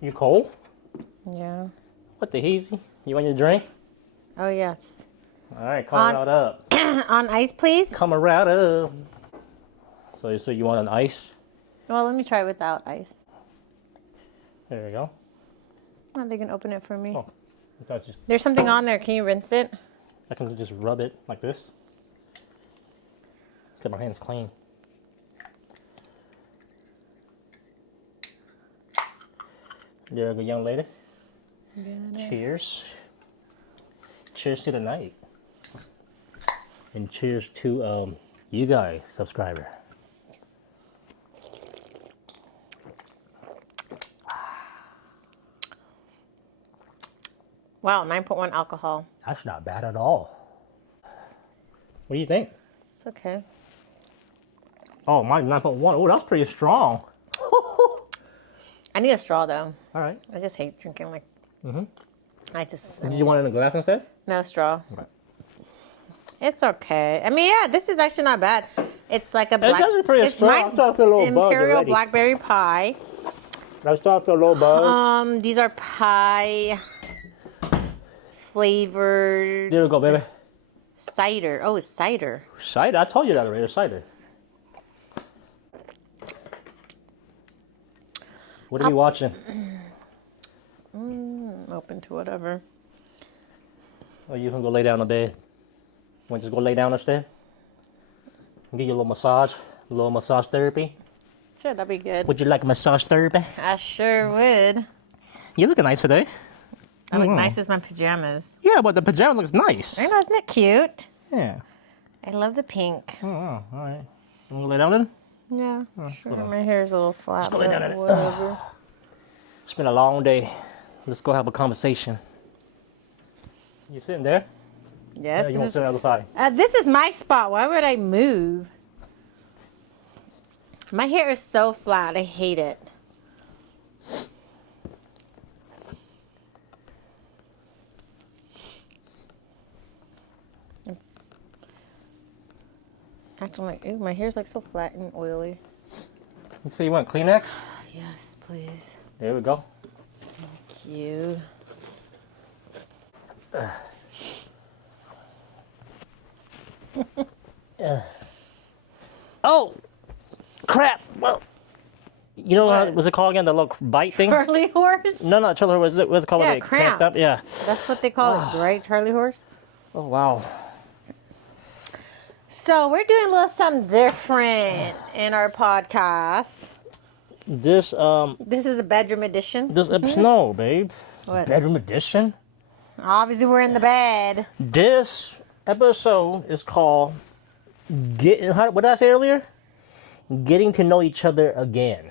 You cold? Yeah. What the heezy? You want your drink? Oh, yes. All right, come right up. On ice, please? Come right up. So you want an ice? Well, let me try without ice. There you go. Oh, they can open it for me. Oh, I thought There's something on there. Can you rinse it? I can just rub it like this. Get my hands clean. There you go, young lady. Cheers. Cheers to the night. And cheers to you guys, subscriber. Wow, 9.1 alcohol. That's not bad at all. What do you think? It's okay. Oh, mine's 9.1. Oh, that's pretty strong. I need a straw, though. All right. I just hate drinking like... Did you want it in a glass instead? No straw. Okay. It's okay. I mean, yeah, this is actually not bad. It's like a black... It's actually pretty strong. I'm starting to feel a little buzzed Imperial already. blackberry pie. I'm starting to feel a little buzzed. These are pie flavored There we go, baby. cider. Oh, it's cider. Cider? I told you that already. It's cider. What are you watching? I'm open to whatever. Oh, you can go lay down in bed. Want to just go lay down instead? Give you a little massage therapy. Sure, that'd be good. Would you like massage therapy? I sure would. You looking nice today. I look nice as my pajamas. Yeah, but the pajama looks nice. I know, isn't it cute? Yeah. I love the pink. Oh, all right. You want to lay down then? Yeah, sure. My hair's a little flat, go lay down but in it. whatever. It's been a long day. Let's go have a conversation. You sitting there? Yes. Yeah, you want to sit on the other side? This is my spot. Why would I move? My hair is so flat. I hate it. Acting like, ooh, my hair's like so flat and oily. You say you want Kleenex? Yes, please. There we go. Thank you. Oh, crap. Well, you know What? what's it called again? The little bite thing? Charlie horse? No, not Charlie horse. What's it called? Yeah, when they cramp. Up? Yeah. That's what they call it, right? Charlie horse? Oh, wow. So we're doing a little something different in our podcast. This This is a bedroom edition. this episode, no, babe. What? Bedroom edition. Obviously, we're in the bed. This episode is called what did I say earlier? Getting to know each other again.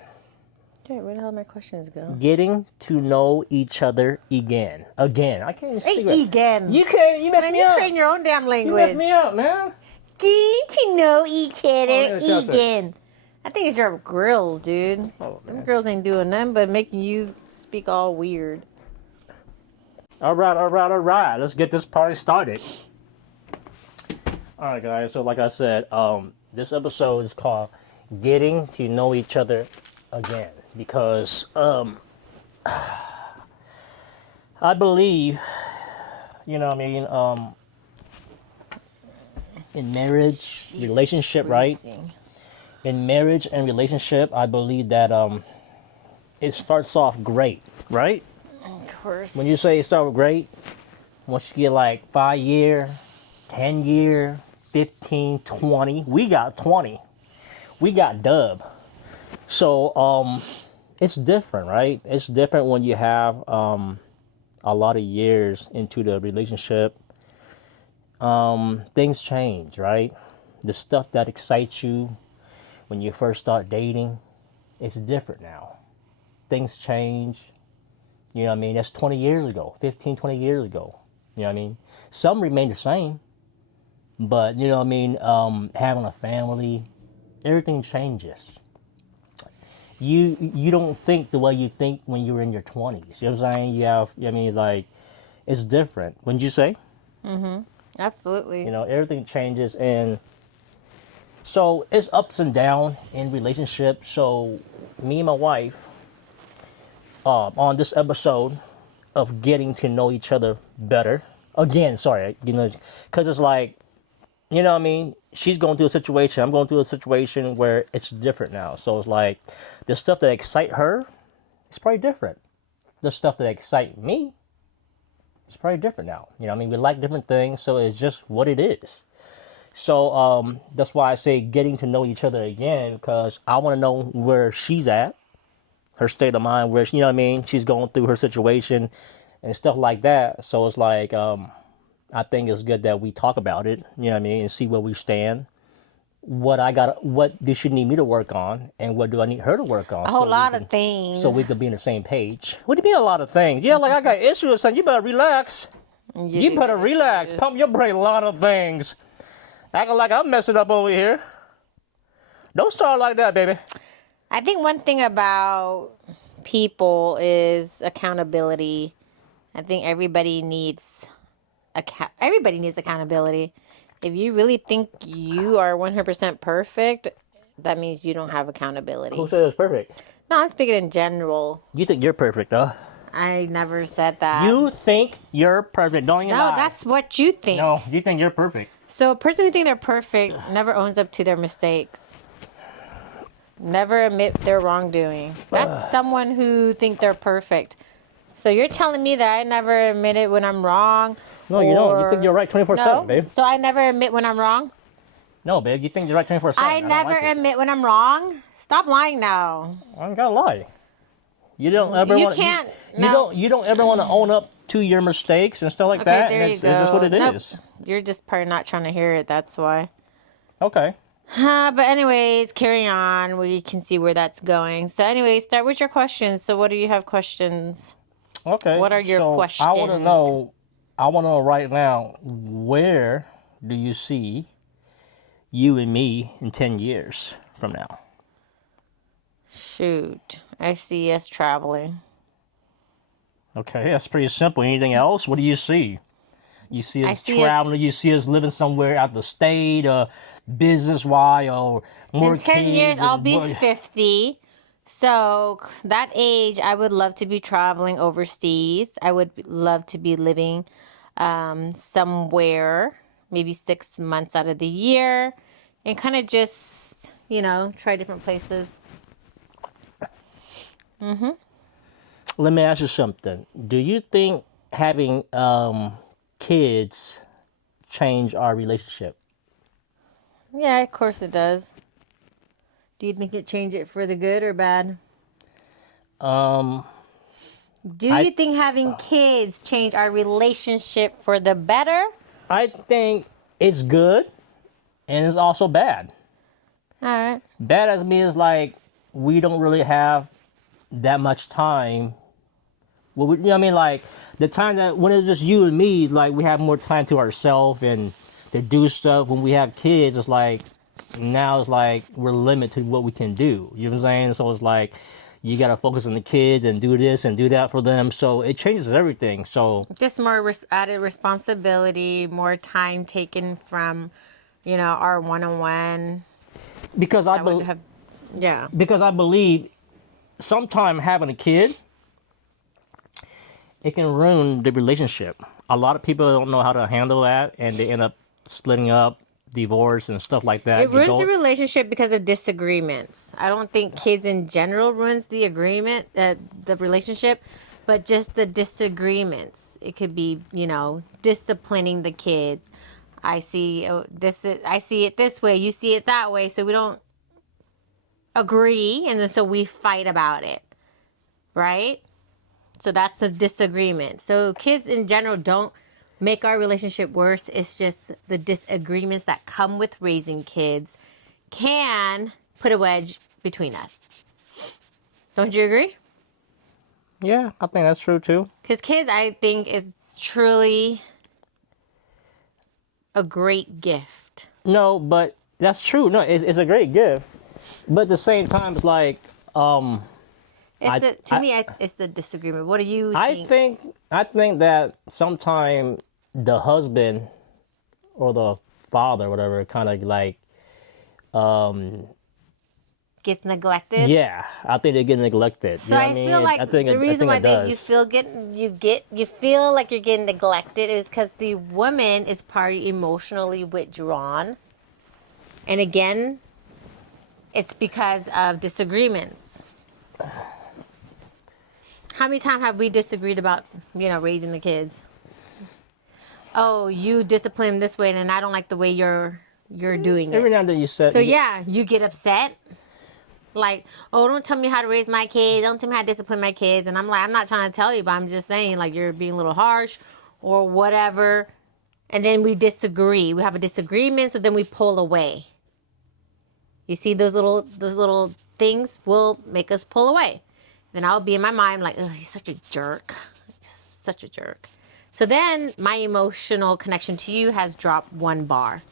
Okay, where the hell did my questions go? Getting to know each other again. Again. I can't even Say speak it. again. You can't. You messed Man, me you're up. creating your own damn You language. messed me up, man. Getting to know each other yeah, shut up. again. I think these are grills, dude. Oh, Them man. girls ain't doing nothing but making you speak all weird. All right. Let's get this party started. All right, guys. So, like I said, this episode is called "Getting to Know Each Other Again" because I believe, you know, what I mean, in marriage, relationship, right? Freezing. In marriage and relationship, I believe that it starts off great, right? Of course. When you say it starts great, once you get like 5 year, 10 year, 15, 20, we got 20. We got dub. So it's different, right? It's different when you have a lot of years into the relationship. Things change, right? The stuff that excites you when you first start dating, it's different now. Things change. You know what I mean? That's 20 years ago, 15, 20 years ago. You know what I mean? Some remain the same. But, you know what I mean? Having a family, everything changes. You don't think the way you think when you're in your 20s. You know what I'm saying? You have, I mean, like, it's different. Wouldn't you say? Absolutely. You know, everything changes. And so it's ups and downs in relationships. So me and my wife, on this episode of getting to know each other better. Again, sorry, because it's like, what I mean? She's going through a situation. I'm going through a situation where it's different now. So it's like the stuff that excite her, it's probably different. The stuff that excite me, it's probably different now. I mean? We like different things, so it's just what it is. So that's why I say getting to know each other again, because I want to know where she's at, her state of mind, where what I mean? She's going through her situation and stuff like that. So it's like, I think it's good that we talk about it, what I mean, and see where we stand. What does she need me to work on, and what do I need her to work on? A whole lot of things. So we could be on the same page. What do you mean a lot of things? Yeah, like I got issues or something. You better relax. You better relax. Pump your brain. A lot of things. Acting like I'm messing up over here. Don't start like that, baby. I think one thing about people is accountability. I think everybody needs accountability. If you really think you are 100% perfect, that means you don't have accountability. Who said it's perfect? No, I'm speaking in general. You think you're perfect, huh? I never said that. You think you're perfect, don't you? No, that's what you think. No, you think you're perfect. So a person who thinks they're perfect never owns up to their mistakes. Never admit their wrongdoing. That's someone who thinks they're perfect. So you're telling me that I never admit it when I'm wrong? No, you don't. You think you're right 24/7, babe. So I never admit when I'm wrong? No, babe. You think you're right 24/7. I never admit when I'm wrong? Stop lying now. I ain't gotta lie. You don't ever. You want, can't. You don't ever want to own up to your mistakes and stuff like Okay, that. there and you it's go. just what it is. You're just probably not trying to hear it. That's why. Okay. But anyways, carry on. We can see where that's going. So anyways, start with your questions. So what do you have questions? Okay. What are your questions? I want to know right now, where do you see you and me in 10 years from now? Shoot. I see us traveling. Okay, that's pretty simple. Anything else? What do you see? You see us traveling? You see us living somewhere out the state, business-wise, or more in 10 kids? years, I'll be 50. So that age, I would love to be traveling overseas. I would love to be living somewhere, maybe 6 months out of the year, and kind of just, try different places. Mm-hmm. Let me ask you something. Do you think having kids change our relationship? Yeah, of course it does. Do you think it changed it for the good or bad? Do you think having kids change our relationship for the better? I think it's good, and it's also bad. All right. Bad as means like we don't really have that much time. Well, what I mean? Like the time that when it's just you and me, like we have more time to ourselves and to do stuff. When we have kids, it's like now it's like we're limited to what we can do. You know what I'm saying? So it's like you got to focus on the kids and do this and do that for them. So it changes everything. So just more added responsibility, more time taken from, our one-on-one. Because I believe sometimes having a kid, it can ruin the relationship. A lot of people don't know how to handle that, and they end up splitting up, divorce, and stuff like that. It ruins the relationship because of disagreements. I don't think kids in general ruins the relationship, but just the disagreements. It could be, disciplining the kids. I see it this way, you see it that way, so we don't agree, and then so we fight about it, right? So that's a disagreement. So kids in general don't make our relationship worse. It's just the disagreements that come with raising kids can put a wedge between us. Don't you agree? Yeah, I think that's true too. Because kids, I think, is truly a great gift. No, but that's true. No, it's a great gift. But at the same time, it's like, it's the disagreement. What do you think? I think that sometimes the husband or the father, whatever, kind of like, gets neglected. Yeah, I think they get neglected. So You know I what I mean? feel like the reason why you feel like you're getting neglected is because the woman is probably emotionally withdrawn, and again, it's because of disagreements. How many times have we disagreed about raising the kids? Oh, you discipline this way, and I don't like the way you're doing Every it. now and then you said. So yeah, you get upset. Like, oh, don't tell me how to raise my kids. Don't tell me how to discipline my kids. And I'm like, I'm not trying to tell you, but I'm just saying, like, you're being a little harsh or whatever. And then we disagree. We have a disagreement, so then we pull away. You see, those little things will make us pull away. Then I'll be in my mind like, oh, he's such a jerk. He's such a jerk. So then my emotional connection to you has dropped 1 bar.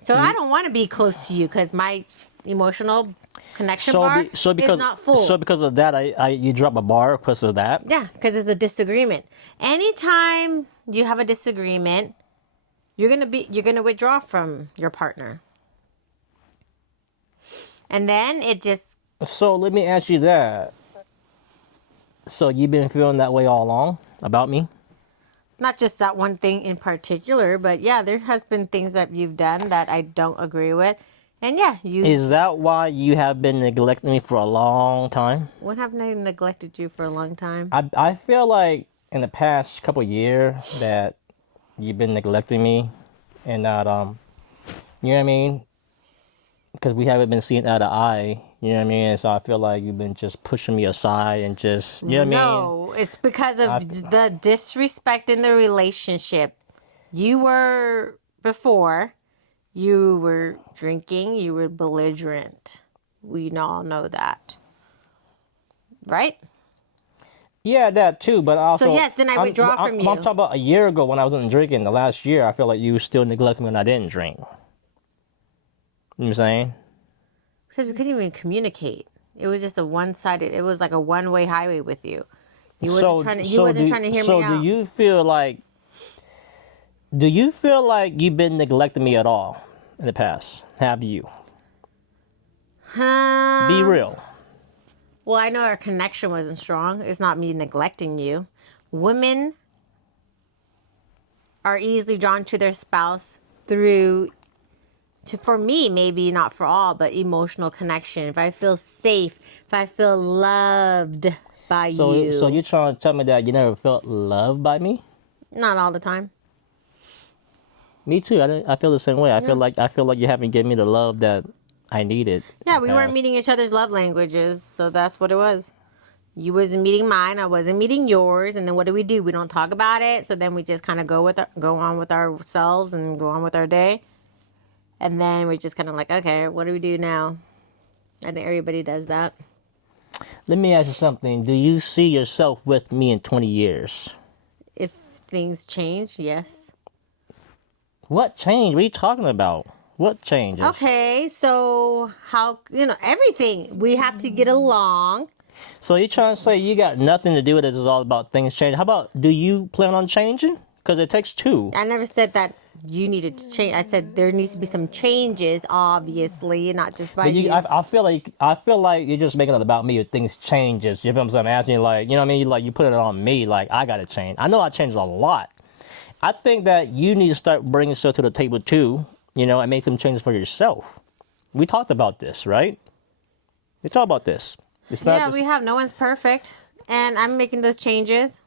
So I don't want to be close to you because my emotional connection bar is not full. So because of that, you drop a bar because of that. Yeah, because it's a disagreement. Anytime you have a disagreement, you're gonna withdraw from your partner, and then it just. So let me ask you that. So you've been feeling that way all along about me? Not just that one thing in particular, but yeah, there has been things that you've done that I don't agree with. And yeah, Is that why you have been neglecting me for a long time? When have I neglected you for a long time? I feel like in the past couple of years that you've been neglecting me and not, you know what I mean? Because we haven't been seeing eye to eye, you know what I mean? And so I feel like you've been just pushing me aside and just, you know what I mean? No, it's because of the disrespect in the relationship. Before, you were drinking, you were belligerent. We all know that. Right? Yeah, that too, but also... So yes, then I withdraw from you. I'm talking about a year ago when I wasn't drinking. The last year, I feel like you were still neglecting me when I didn't drink. You know what I'm saying? Because we couldn't even communicate. It was just it was like a one-way highway with you. You wasn't trying to hear me out. So do you feel like you've been neglecting me at all in the past? Have you? Be real. Well, I know our connection wasn't strong. It's not me neglecting you. Women are easily drawn to their spouse for me, maybe not for all, but emotional connection. If I feel safe, if I feel loved by you. So you're trying to tell me that you never felt loved by me? Not all the time. Me too. I feel the same way. I feel like you haven't given me the love that I needed. Yeah, we weren't meeting each other's love languages, so that's what it was. You wasn't meeting mine, I wasn't meeting yours, and then what do? We don't talk about it, so then we just kind of go on with ourselves and go on with our day. And then we're just kind of like, okay, what do we do now? I think everybody does that. Let me ask you something. Do you see yourself with me in 20 years? If things change, yes. What change? What are you talking about? What changes? Okay, so how, everything. We have to get along. So you're trying to say you got nothing to do with it. It's all about things changing. How about, do you plan on changing? Because it takes two. I never said that you needed to change. I said there needs to be some changes, obviously, not just by you. I feel like you're just making it about me with things changes. You know what I'm asking you, like, you know what I mean? Like, you put it on me, like, I got to change. I know I changed a lot. I think that you need to start bringing stuff to the table, too, and make some changes for yourself. We talked about this, right? We talked about this. It's not we have. No one's perfect. And I'm making those changes.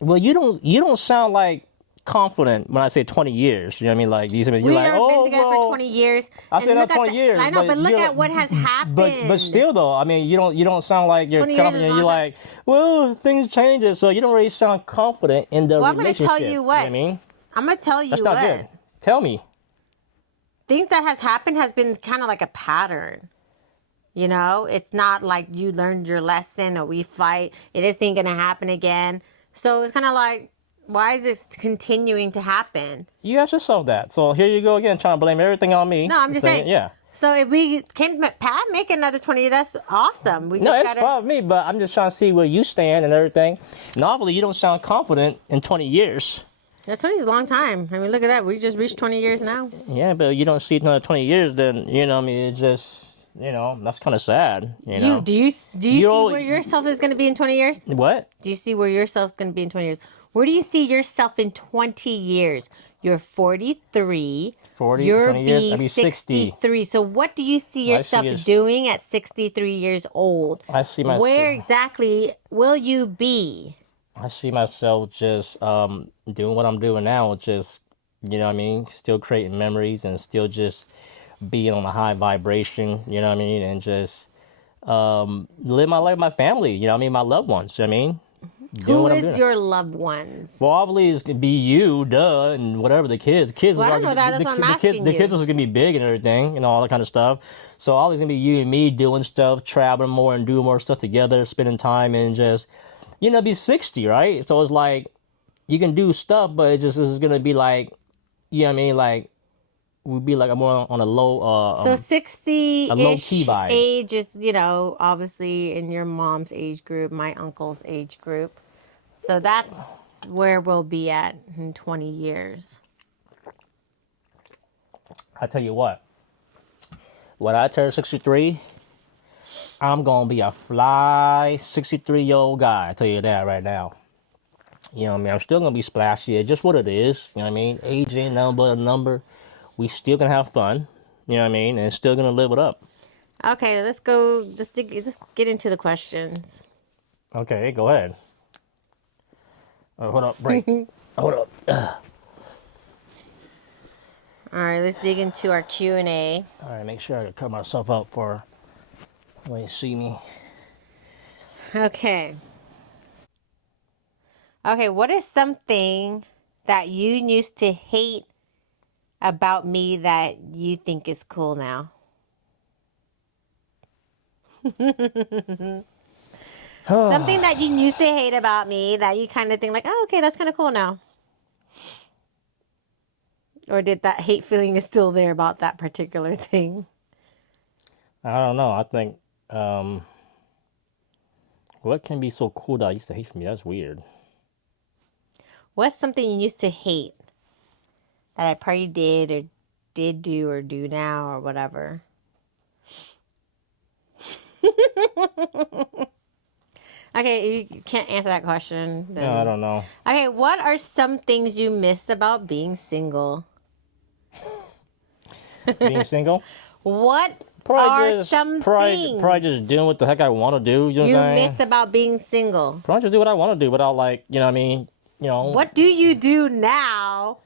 Well, you don't sound like confident when I say 20 years. You know what I mean? Like, you're like, been together for 20 years. I said that 20 years. I know, but look at what has happened. But still, though, I mean, you don't sound like you're confident. You're like, well, things change, so you don't really sound confident in the relationship. I'm going to tell you what. You know what I mean? I'm going to tell you That's not good. Tell me. Things that has happened has been kind of like a pattern. It's not like you learned your lesson or we fight. It isn't going to happen again. So it's kind of like, why is this continuing to happen? You asked yourself that. So here you go again, trying to blame everything on me. No, I'm just saying. Yeah. So if we can make another 20, that's awesome. It's fine with me, but I'm just trying to see where you stand and everything. And obviously, you don't sound confident in 20 years. Yeah, 20 is a long time. I mean, look at that. We just reached 20 years now. Yeah, but you don't see another 20 years, then, I mean, it's just, You know, that's kind of sad. You know, Do you see You're- where yourself is going to be in 20 years? what? Do you see where yourself's going to be in 20 years? Where do you see yourself in 20 years? You're 43. 40, You're 20 years? I'd be be 60. 63. So what do you see I see yourself as- doing at 63 years old? I see myself. Where exactly will you be? I see myself just doing what I'm doing now, just you know what I mean, still creating memories and still just being on a high vibration, you know what I mean, and just live my life with my family, you know what I mean, my loved ones, you know what I mean. Doing Who what I'm is doing. your loved ones? Well, obviously it's gonna be you, duh, and whatever the kids. Kids, Well, I are don't know that. That's what I'm asking the you. kids are gonna be big and everything, and all that kind of stuff. So always gonna be you and me doing stuff, traveling more and doing more stuff together, spending time and just, you know, be 60, right? So it's like you can do stuff, but it just is gonna be like, you know what I mean, like we'd be like more on a low. So 60 a low-key vibe. age is, you know, obviously in your mom's age group, my uncle's age group. So that's where we'll be at in 20 years. I tell you what, when I turn 63, I'm gonna be a fly 63-year-old guy. I tell you that right now. You know what I mean? I'm still gonna be splashy. It's just what it is. You know what I mean? Age ain't nothing but a number. We still gonna have fun. You know what I mean? And still gonna live it up. Okay, let's go. Let's get into the questions. Okay, go ahead. Oh, hold up, break. Hold up. All right, let's dig into our Q&A. All right, make sure I cut myself up for when you see me. Okay. Okay, what is something that you used to hate about me that you think is cool now? Something that you used to hate about me that you kind of think like, oh, okay, that's kind of cool now. Or did that hate feeling is still there about that particular thing? I don't know. I think what can be so cool that I used to hate from you? That's weird. What's something you used to hate that I probably did or did do or do now or whatever? Okay, you can't answer that question. Then. No, I don't know. Okay, what are some things you miss about being single? Being single? What Probably are just some probably things just doing what the heck I want to do. You know you what I'm saying? miss about being single? Probably just do what I want to do without like, you know what I mean? You know. What do you do now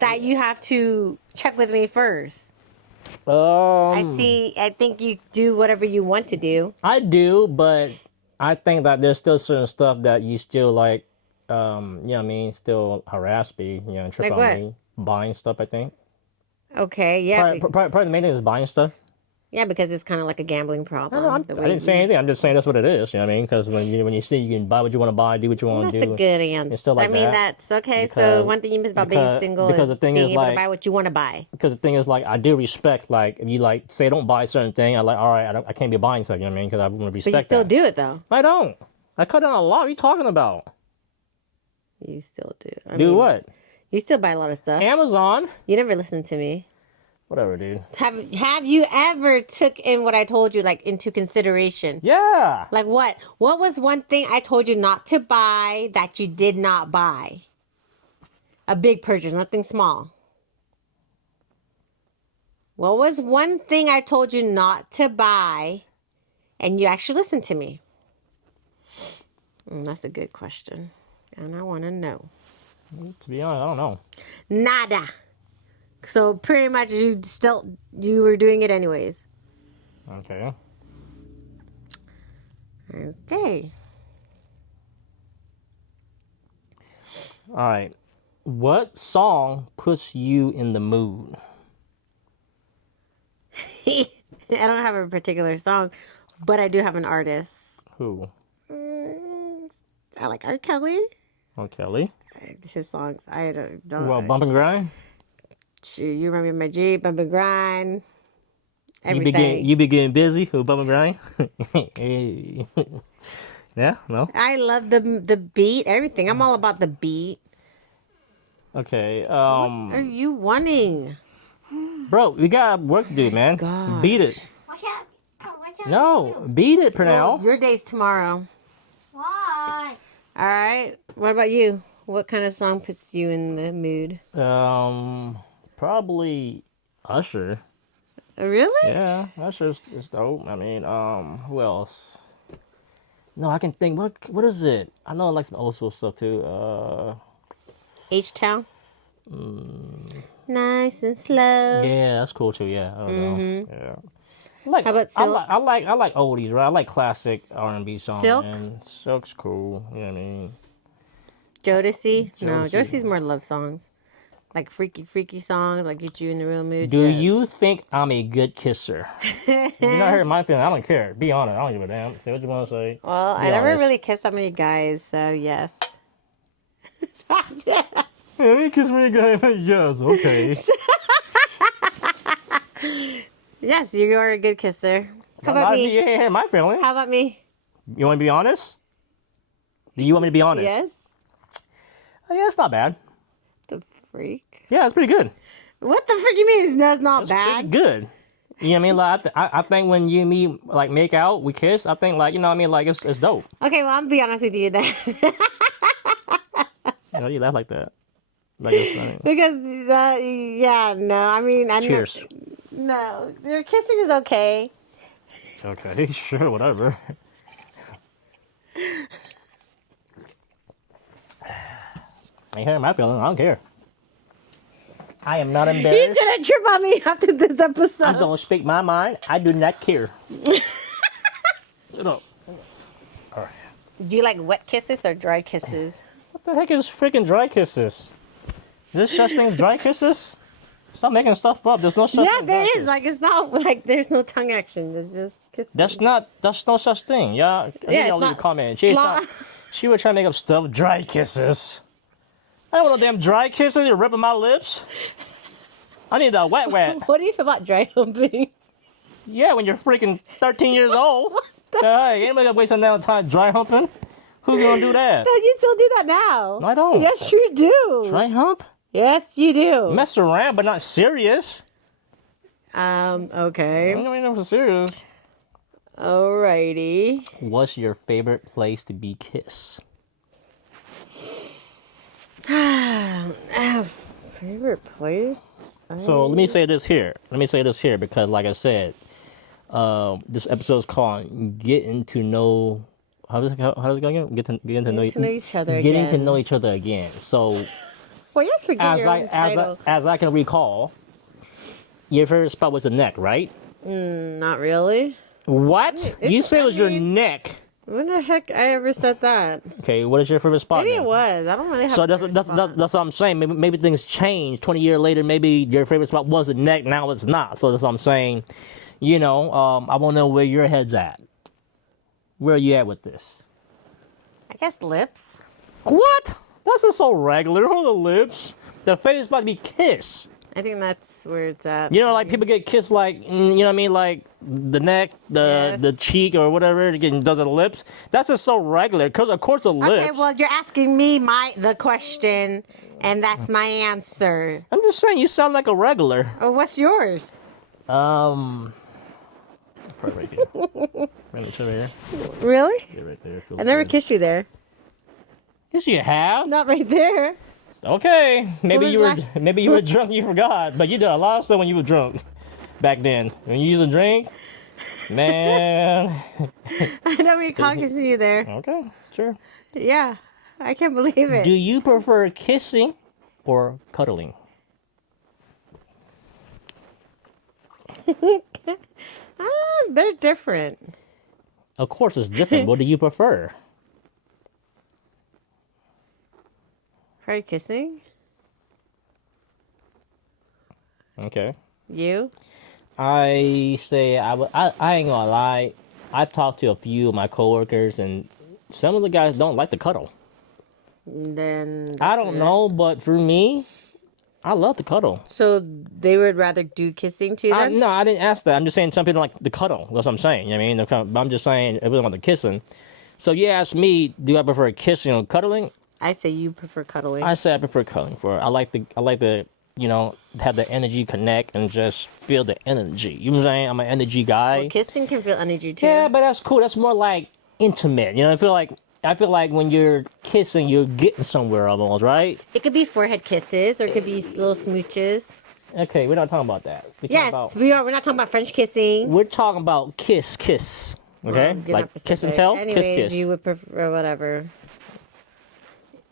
that you have to check with me first? I think you do whatever you want to do. I do, but I think that there's still certain stuff that you still like, you know what I mean, still harass me, you know, and trip Like on what? me. Buying stuff, I think. Okay, yeah. Probably the main thing is buying stuff. Yeah, because it's kind of like a gambling problem. I didn't say anything. I'm just saying that's what it is. You know what I mean? Because when you see, you can buy what you want to buy, do what you want to That's do. a good answer. It's still like I mean, that. that's okay. So Because- one thing you miss about being because- single because is the thing being is, able to like- buy what you want to buy. Because the thing is, like, I do respect, like, if you like say don't buy a certain thing, I like, all right, I can't be buying stuff. You know what I mean? Because I want to But respect you still that. do it though. I don't. I cut down a lot. What are you talking about? You still do. Do what? You still buy a lot of stuff. Amazon. You never listen to me. Whatever, dude. Have you ever took in what I told you like into consideration? Yeah. Like what? What was one thing I told you not to buy that you did not buy? A big purchase, nothing small. What was one thing I told you not to buy and you actually listened to me? That's a good question. And I want to know. To be honest, I don't know. Nada. So pretty much you were doing it anyways. Okay. Okay. All right. What song puts you in the mood? I don't have a particular song, but I do have an artist. Who? I like R. Kelly. Oh, Kelly. His songs, I don't. Well, Bump and Grind. Shoot, you remember my Jeep, Bump and Grind. You Everything. be getting busy with Bump and Grind. Yeah. No. I love the beat, everything. I'm all about the beat. Okay. Are you wanting? Bro, we got work to do, man. gosh. Beat it. Why Why can't No, beat it, Well, Pernell. your day's tomorrow. Why? All right. What about you? What kind of song puts you in the mood? Probably Usher. Really? Yeah, Usher's is dope. I mean, who else? No, I can think. What is it? I know I like some old school stuff too. H-Town? Nice and slow. Yeah, that's cool too. Yeah, I don't know. Yeah. I like, How about I Silk? like oldies, right? I like classic R&B songs. Silk? And Silk's cool. You know what I mean? Jodeci? No, Jodeci. Jodeci's more love songs. Like freaky songs, like get you in the real mood. Do yes. you think I'm a good kisser? You're not hurting my feelings. I don't care. Be honest. I don't give a damn. Say what you want to say. Well, Be I never honest. really kissed that many guys, so yes. Yeah, you kiss me again. Yes, okay. Yes, you are a good kisser. How Not about if me? You ain't hurt my feelings. How about me? You want me to be honest? Do you want me to be honest? Yes? Oh, yeah, it's not bad. The freak. Yeah, it's pretty good. What the freak you mean? That's not It's pretty bad. good. You know what I mean? Like, I think when you and me, like, make out, we kiss, I think, like, you know what I mean? Like, it's dope. Okay, well, I'm be honest with you then. You know, you laugh like that. Like, it's funny. Because, yeah, no, I mean, I know. Cheers. No, your kissing is okay. Okay, sure, whatever. Ain't hurting my feelings. I don't care. I am not He's embarrassed. gonna trip on me after this episode. I'm going to speak my mind. I do not care. You know, Do you like wet kisses or dry kisses? what the heck is freaking dry kisses? Is this such thing as dry kisses? Stop making stuff up. There's no such Yeah, thing. there as is. dry kisses. Like, it's not like there's no tongue action. There's just kisses. That's no such thing. Yeah, Yeah, yeah. it's Leave a not comment. sla- She was trying to make up stuff. Dry kisses. I don't want no damn dry kisses. You're ripping my lips. I need that wet. What do you feel about dry humping? Yeah, when you're freaking 13 years old. Hey, anybody got wasting down time dry humping? Who's gonna do that? No, you still do that now. No, I don't. Yes, you do. Dry hump? Yes, you do. Mess around, but not serious. Okay. I don't even know if it's serious. Alrighty. What's your favorite place to be kissed? Favorite place? So let me say this here. Because, like I said, this episode is called "Getting to Know." How does it go again? Getting to know each other Getting to again. know each other again. So, Well, yes, forget your own title. as I can recall, your favorite spot was the neck, right? Not really. What? You said it was your neck. When the heck I ever said that? Okay, what is your favorite spot? Maybe then? it was. I don't really have So a favorite spot. that's what I'm saying. Maybe things change. 20 years later, maybe your favorite spot was the neck. Now it's not. So that's what I'm saying. You know, I want to know where your head's at. Where are you at with this? I guess lips. What? That's just so regular. Oh, the lips. The face is about to be kissed. I think that's where it's at. You know, like people get kissed, like you know what I mean, like the neck, Yes. the cheek, or whatever. Again, does the lips? That's just so regular. Cause of course the lips. Okay, well, you're asking me the question, and that's my answer. I'm just saying, you sound like a regular. Oh, what's yours? Probably right there. Right there. Really? Yeah, right there. I never kissed you there. Yes, you have. Not right there. Okay, maybe was you were that? maybe you were drunk. You forgot, but you did a lot of stuff when you were drunk. Back then, when you used to drink, man. I don't recall kissing you there. Okay, sure. Yeah, I can't believe it. Do you prefer kissing or cuddling? They're different. Of course, it's different. What do you prefer? Probably kissing. Okay. You? I say I ain't gonna lie. I talked to a few of my coworkers, and some of the guys don't like to cuddle. Then I don't know, but for me, I love to cuddle. So they would rather do kissing too. Then No, I didn't ask that. I'm just saying some people like the cuddle. That's what I'm saying. You know what I mean? They're kind of, I'm just saying everyone want the kissing. So you ask me, do I prefer kissing or cuddling? I say you prefer cuddling. I say I prefer cuddling. I like the have the energy connect and just feel the energy. You know what I'm saying? I'm an energy guy. Well, kissing can feel energy too. Yeah, but that's cool. That's more like intimate. I feel like when you're kissing, you're getting somewhere almost, right? It could be forehead kisses or it could be little smooches. Okay, we're not talking about that. Yes, we are. We're not talking about French kissing. We're talking about kiss. Okay, You're like not kiss and specific. tell, Anyways, kiss. you would prefer whatever.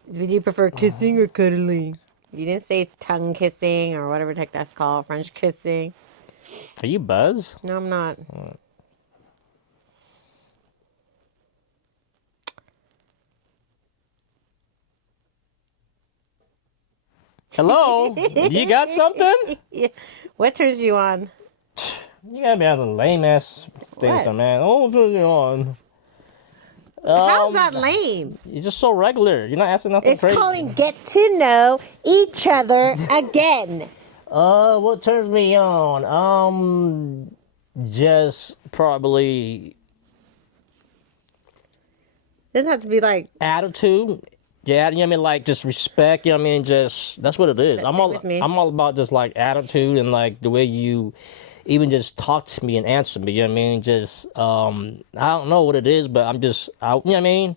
Would you prefer kissing or cuddling? You didn't say tongue kissing or whatever the heck that's called. French kissing. Are you Buzz? No, I'm not. Hello, you got something? Yeah. What turns you on? You gotta be having lame ass things, What? man. Oh, turn you on. How's that lame? You're just so regular. You're not asking nothing It's crazy. calling get to know each other again. What turns me on? Just probably Doesn't have to be like attitude. Yeah, you know what I mean, like just respect. You know what I mean, just that's what it is. That's it with me. I'm all about just like attitude and like the way you even just talk to me and answer me. You know what I mean? Just I don't know what it is, but you know what I mean.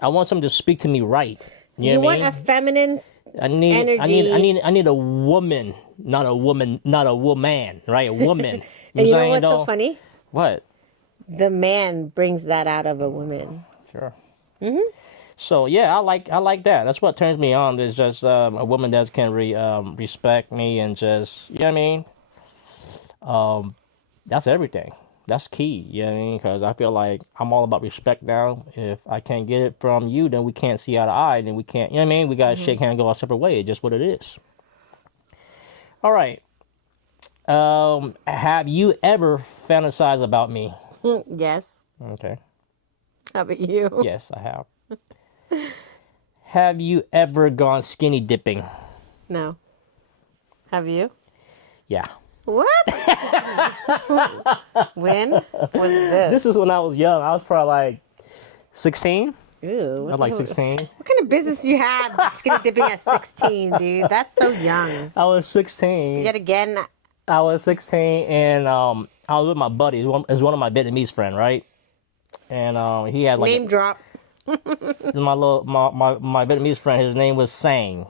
I want someone to speak to me right. You know what I want mean? a feminine I need energy. I need a woman, not a woman, right? A woman. And you know saying, what's so though? funny? What? The man brings that out of a woman. Sure. So yeah, I like that. That's what turns me on. Is just a woman that can respect me and just you know what I mean. That's everything. That's key. You know what I mean? Because I feel like I'm all about respect now. If I can't get it from you, then we can't see eye to eye. Then we can't. You know what I mean? We gotta shake hands and go our separate ways. Just what it is. All right. Have you ever fantasized about me? Yes. Okay. How about you? Yes, I have. Have you ever gone skinny dipping? No. Have you? Yeah. What? When was this? This is when I was young. I was probably like 16. Ew. I was like 16. What kind of business you have skinny dipping at 16, dude? That's so young. I was 16. Yet again, I was 16 and I was with my buddy. It was one of my Vietnamese friend, right? And he had like name drop. my Vietnamese friend. His name was Sang,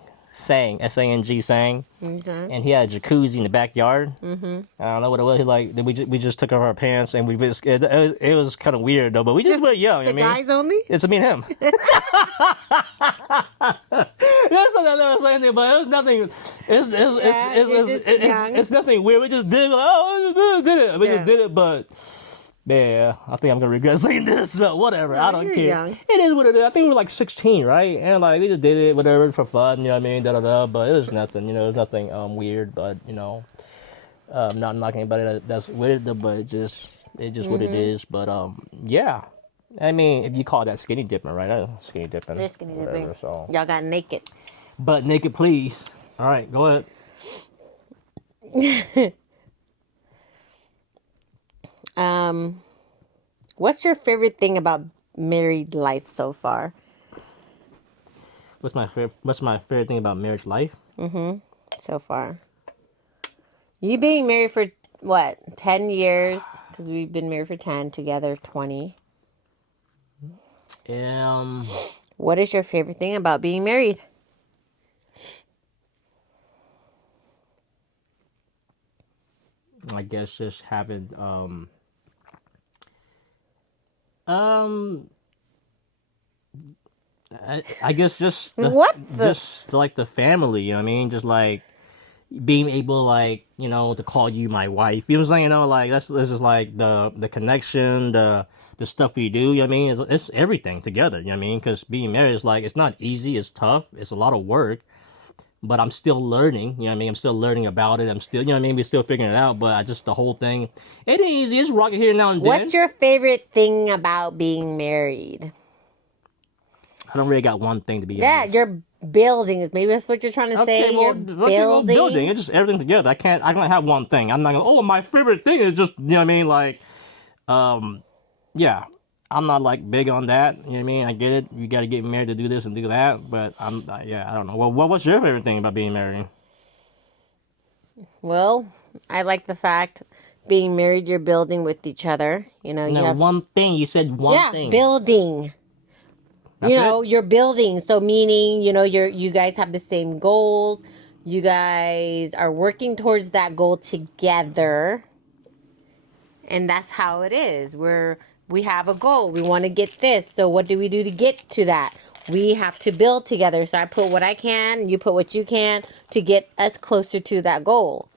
S-A-N-G, Sang. Okay. And he had a jacuzzi in the backyard. Mm-hmm. I don't know what it was. He like we just took off our pants and it was kind of weird though. But we just were young. The I mean, guys only? it's me and him. That's not that I was saying, but it was nothing. It's nothing weird. We just did. Did it. We just did it, but. Yeah, I think I'm gonna regret saying this, but whatever. I don't you're care. young. It is what it is. I think we were like 16, right? And like we just did it, whatever, for fun. You know what I mean? But it was nothing. You know, it was nothing weird. But you know, not knocking anybody that's with it, but it's just what it is. But yeah. I mean, if you call that skinny dipping, right? Skinny dipping. It is skinny dipping. Whatever, so. Y'all got naked. But naked, please. All right, go ahead. What's your favorite thing about married life so far? What's my favorite thing about marriage life? So far. You being married for what, 10 years? Because we've been married for 10, together 20. What is your favorite thing about being married? I guess just having I guess just just like the family, you know what I mean? Just like being able, like, you know, to call you my wife. You know what I'm saying? You know, like that's just like the connection, the stuff we do. You know what I mean? It's everything together. You know what I mean? Because being married is like, it's not easy. It's tough. It's a lot of work. But I'm still learning, you know what I mean? I'm still learning about it. I'm still, you know what I mean? We're still figuring it out, but the whole thing, it ain't easy. It's rocket here now and then. What's your favorite thing about being married? I don't really got one thing to be honest. Yeah, you're building. Maybe that's what you're trying to say. You're building. It's just everything together. I can't have one thing. I'm not going, oh, my favorite thing is just, you know what I mean? Like, yeah. I'm not like big on that. You know what I mean? I get it. You got to get married to do this and do that. But I don't know. Well, what's your favorite thing about being married? Well, I like the fact being married, you're building with each other. You know, you No, have one thing. You said one yeah, thing. building. That's You know, it? you're building. So meaning, you guys have the same goals. You guys are working towards that goal together. And that's how it is. We have a goal. We want to get this. So what do we do to get to that? We have to build together. So I put what I can, you put what you can to get us closer to that goal.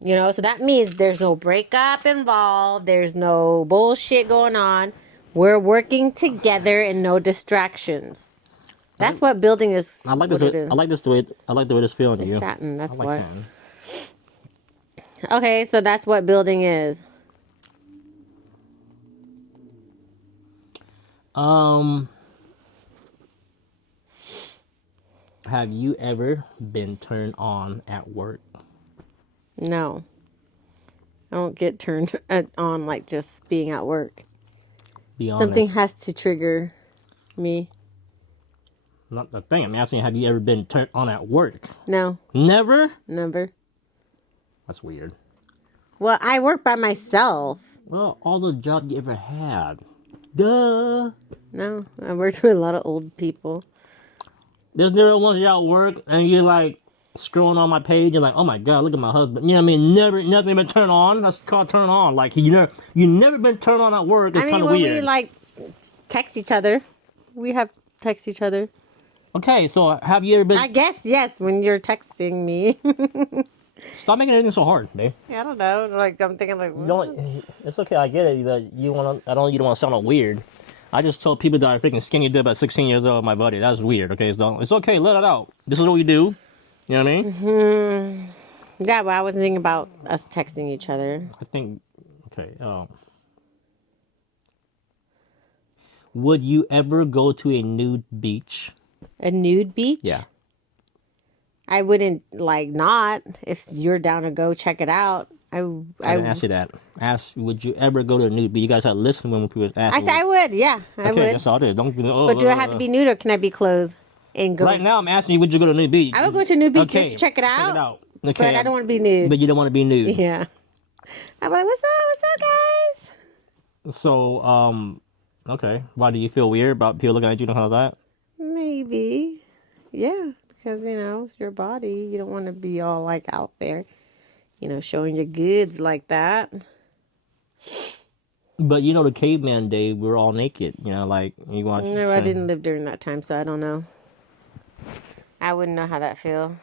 You know, so that means there's no breakup involved. There's no bullshit going on. We're working together and no distractions. That's what building is. I like what this. it is. I like this the way. I like the way this feeling to It's you. satin. That's I like what. satin. Okay, so that's what building is. Have you ever been turned on at work? No, I don't get turned on like just being at work. Be honest. Something has to trigger me. Not the thing. I'm asking, have you ever been turned on at work? No, Never? never. That's weird. Well, I work by myself. Well, all the jobs you ever had. Duh. No, I worked with a lot of old people. There's never once you're at work and you're like scrolling on my page and like, oh my god, look at my husband. You know what I mean? Nothing been turned on. That's called turn on. Like you never been turned on at work. It's I mean, kind of when weird. we like text each other, we have text each other. Okay, so have you ever been? I guess yes. When you're texting me, Stop making everything so hard, babe. I don't know. Like I'm thinking, like You don't. It's okay. I get it, but you want to. I don't. You don't want to sound all weird. I just told people that are freaking skinny dip at 16 years old. My buddy, that's weird. Okay, so it's okay. Let it out. This is what we do. You know what I mean? yeah, but I was thinking about us texting each other. I think. Okay. Would you ever go to a nude beach? A nude beach? Yeah. I wouldn't like not if you're down to go check it out. I didn't ask you that. Ask, would you ever go to a nude beach? You guys had to listen when people asked. I said I would. Yeah, I Okay, would. that's all it is. Don't. But do I have to be nude or can I be clothed and go? Right now, I'm asking you, would you go to a nude beach? I would go to a nude beach Okay, just to check it out. Check it out. Okay. But I don't want to be nude. But you don't want to be nude. Yeah. I'm like, what's up? What's up, guys? So, okay. Why do you feel weird about people looking at you and all that? Maybe. Yeah, because it's your body. You don't want to be all like out there, showing your goods like that. But the caveman day, we were all naked. Like you want. No, I didn't live during that time, so I don't know. I wouldn't know how that feel.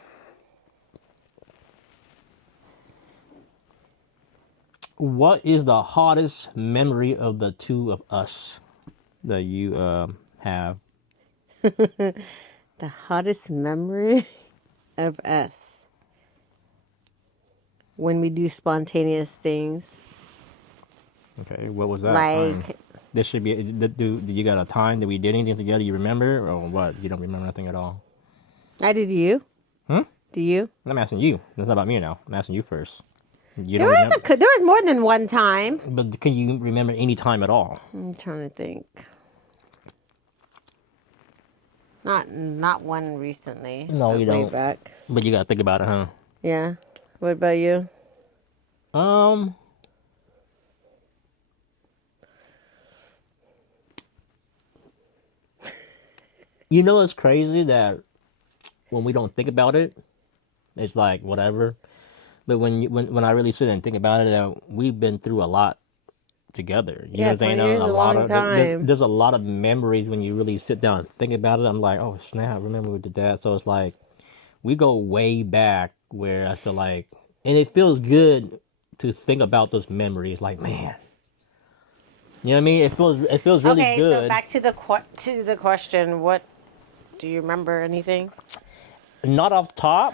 What is the hottest memory of the two of us that you have? The hottest memory of us. When we do spontaneous things. Okay, what was that? Like, This should be. Do you got a time that we did anything together? You remember, or what? You don't remember nothing at all? I do. Do you? Do you? I'm asking you. That's not about me now. I'm asking you first. You There don't remember, there was more than one time. but can you remember any time at all? I'm trying to think. Not one recently. No, but you way don't. back. But you gotta think about it, huh? Yeah. What about you? It's crazy that when we don't think about it, it's like whatever. But when I really sit and think about it, we've been through a lot together. You know what I'm saying? 20 years is a long time. There's a lot of memories when you really sit down and think about it. I'm like, oh snap! Remember we did that. So it's like we go way back where I feel like, and it feels good to think about those memories. Like man, you know what I mean? It feels really Okay, good. so back to the question. What do you remember? Anything? Not off top,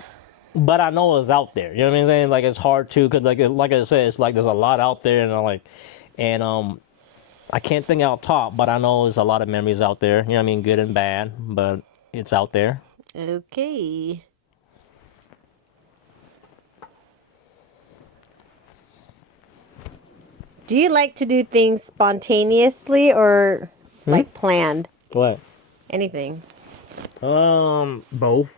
but I know it's out there. You know what I'm saying? Like it's hard to, cause like I said, it's like there's a lot out there, and I can't think out top, but I know there's a lot of memories out there. You know what I mean? Good and bad, but it's out there. Okay. Do you like to do things spontaneously or like planned? What? Anything? Both.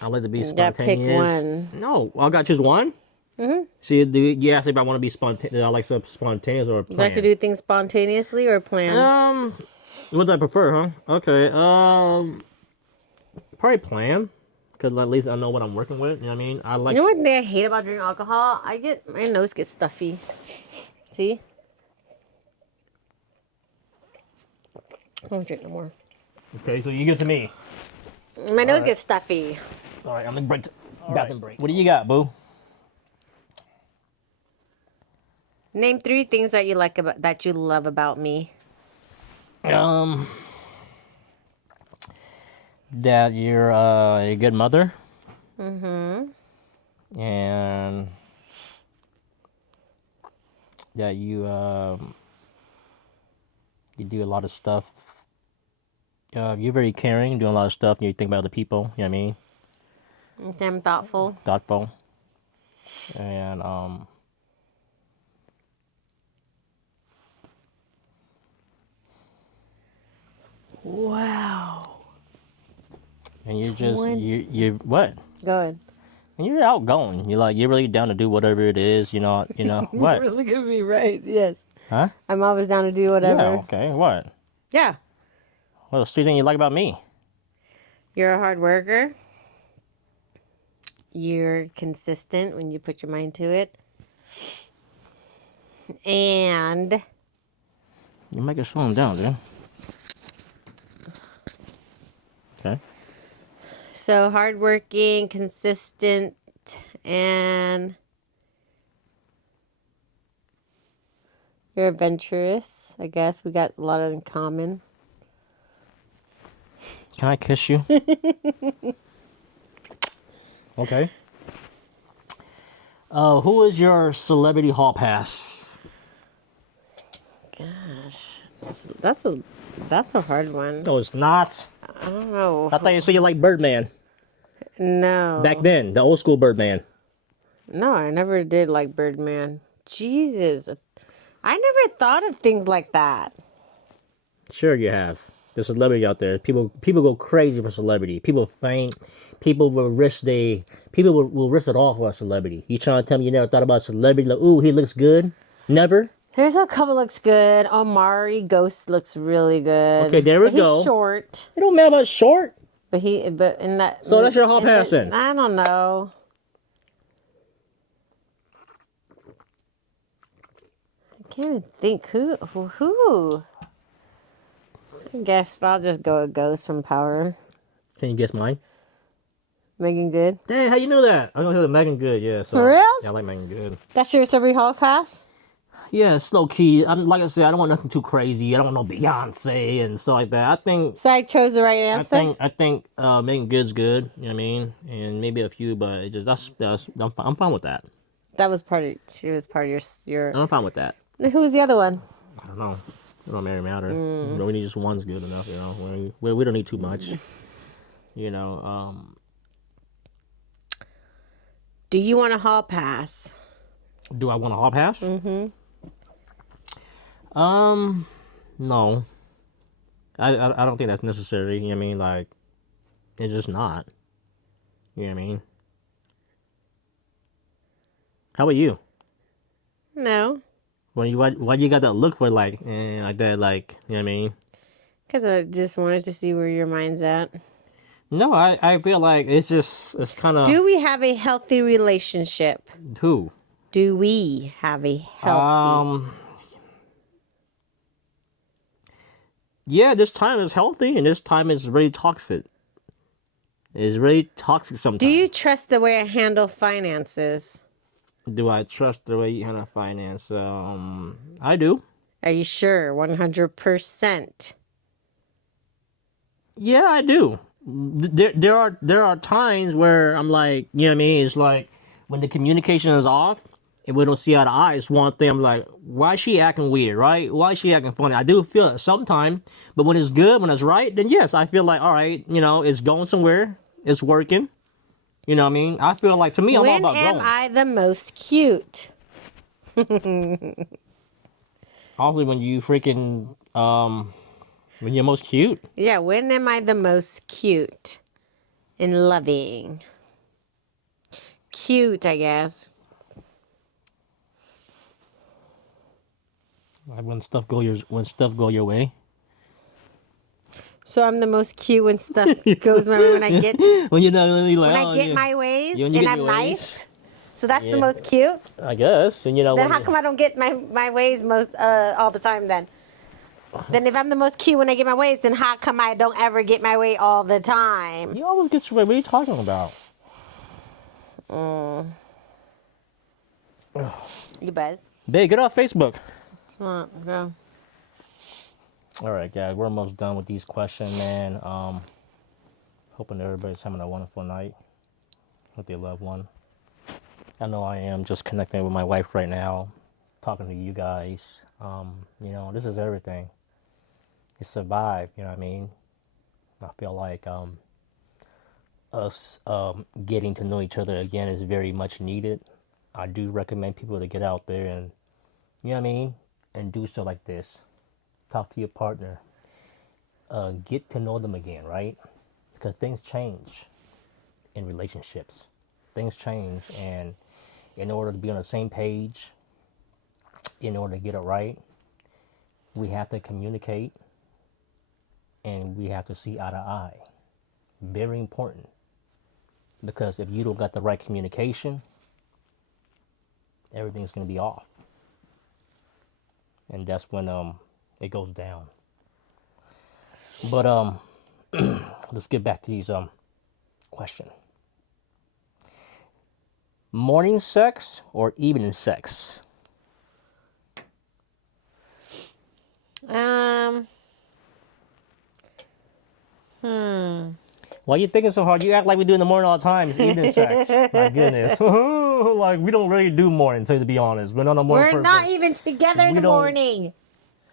I like to be You gotta pick spontaneous. one. No, I got to choose one. Mm-hmm. See, you asked if I want to be spontaneous. I like stuff spontaneous or You like to planned. do things spontaneously or planned? What do I prefer, huh? Okay. Probably plan, because at least I know what I'm working with. You know what I mean? I like. You know what thing I hate about drinking alcohol? My nose gets stuffy. See? I won't drink no more. Okay, so you give it to me. My nose right. gets stuffy. All right, I'm gonna break. Bathroom break. What do you got, boo? Name 3 things that you love about me. That you're a good mother. Mm-hmm. And that you do a lot of stuff. You're very caring, doing a lot of stuff, and you think about other people. You know what I mean? Okay, I'm thoughtful. Thoughtful. And Wow. and you're just you what? Go ahead. And you're outgoing. You're really down to do whatever it is. You know what? Look at me, right? Yes. Huh? I'm always down to do whatever. Yeah. Okay. What? Yeah. What's the thing you like about me? You're a hard worker. You're consistent when you put your mind to it. And You make it slow them down, dude. Okay. so hardworking, consistent, and you're adventurous. I guess we got a lot in common. Can I kiss you? Okay. Who is your celebrity hall pass? Gosh, that's a hard one. No, it's not. I don't know. I thought you said you like Birdman. No. Back then, the old school Birdman. No, I never did like Birdman. Jesus. I never thought of things like that. Sure you have. There's celebrity out there. People go crazy for celebrity. People faint. People will risk will risk it all for a celebrity. You trying to tell me you never thought about a celebrity? Like, ooh, he looks good? Never? There's a couple looks good. Omari Ghost looks really good. Okay, there we But go. He's short. It don't matter about short. But in that. So that's your hall in pass the- then? I don't know. I can't even think who. I guess I'll just go with Ghost from Power. Can you guess mine? Megan Good. Dang, how you know that? I know Megan Good, yeah. So, For real? Yeah, I like Megan Good. That's your celebrity hall pass? Yeah, it's low key. Like I said, I don't want nothing too crazy. I don't want no Beyonce and stuff like that. I think So I chose the right answer? I think Megan Good's good. You know what I mean? And maybe a few, but it just I'm fine with that. That was she was part of your. I'm fine with that. Who was the other one? I don't know. It don't matter. You know, we need just one's good enough. You know, we don't need too much. You know. Do you want a hall pass? Do I want a hall pass? Mm-hmm. No. I don't think that's necessary. You know what I mean? Like, it's just not. You know what I mean? How about you? No. Why you got that look for like that, like, you know what I mean? Because I just wanted to see where your mind's at. No, I feel like it's kind of... Do we have a healthy relationship? Who? Do we have a healthy... Yeah, this time is healthy and this time is really toxic. It's really toxic sometimes. Do you trust the way I handle finances? Do I trust the way you handle finance? I do. Are you sure? 100%. Yeah, I do. There are times where I'm like, you know what I mean? It's like when the communication is off and we don't see eye to eye, it's one thing. I'm like, why is she acting weird, right? Why is she acting funny? I do feel it sometimes, but when it's good, when it's right, then yes, I feel like, all right, you know, it's going somewhere, it's working. You know what I mean? I feel like, to me, I'm all When about am growing. I the most cute? Obviously, when you freaking, when you're most cute. Yeah, when am I the most cute? and loving. Cute, I guess. Like when stuff go your way. So I'm the most cute when stuff goes my way. When I get When you're not really like, when oh, I get yeah. my ways When you and get I'm your nice. ways. So that's the Yeah. most cute. I guess, and you know. Then when how you- come I don't get my ways most all the time then? Then if I'm the most cute when I get my ways, then how come I don't ever get my way all the time? You always get your way. What are you talking about? You buzz. Babe, get off Facebook. Go. All right, guys, we're almost done with these questions, man. Hoping everybody's having a wonderful night with their loved one. I know I am, just connecting with my wife right now, talking to you guys. You know, this is everything. It's survive, you know what I mean? I feel like us getting to know each other again is very much needed. I do recommend people to get out there and, you know what I mean, and do stuff like this. Talk to your partner. Get to know them again, right? Because things change in relationships. Things change, and in order to be on the same page, in order to get it right, we have to communicate and we have to see eye to eye. Very important. Because if you don't got the right communication, everything's going to be off. And that's when it goes down. But let's get back to these questions. Morning sex or evening sex? Why are you thinking so hard? You act like we do in the morning all the time. It's evening sex. My goodness. Like, we don't really do morning, to be honest. We're not a morning We're person. not even together in We the don't- morning.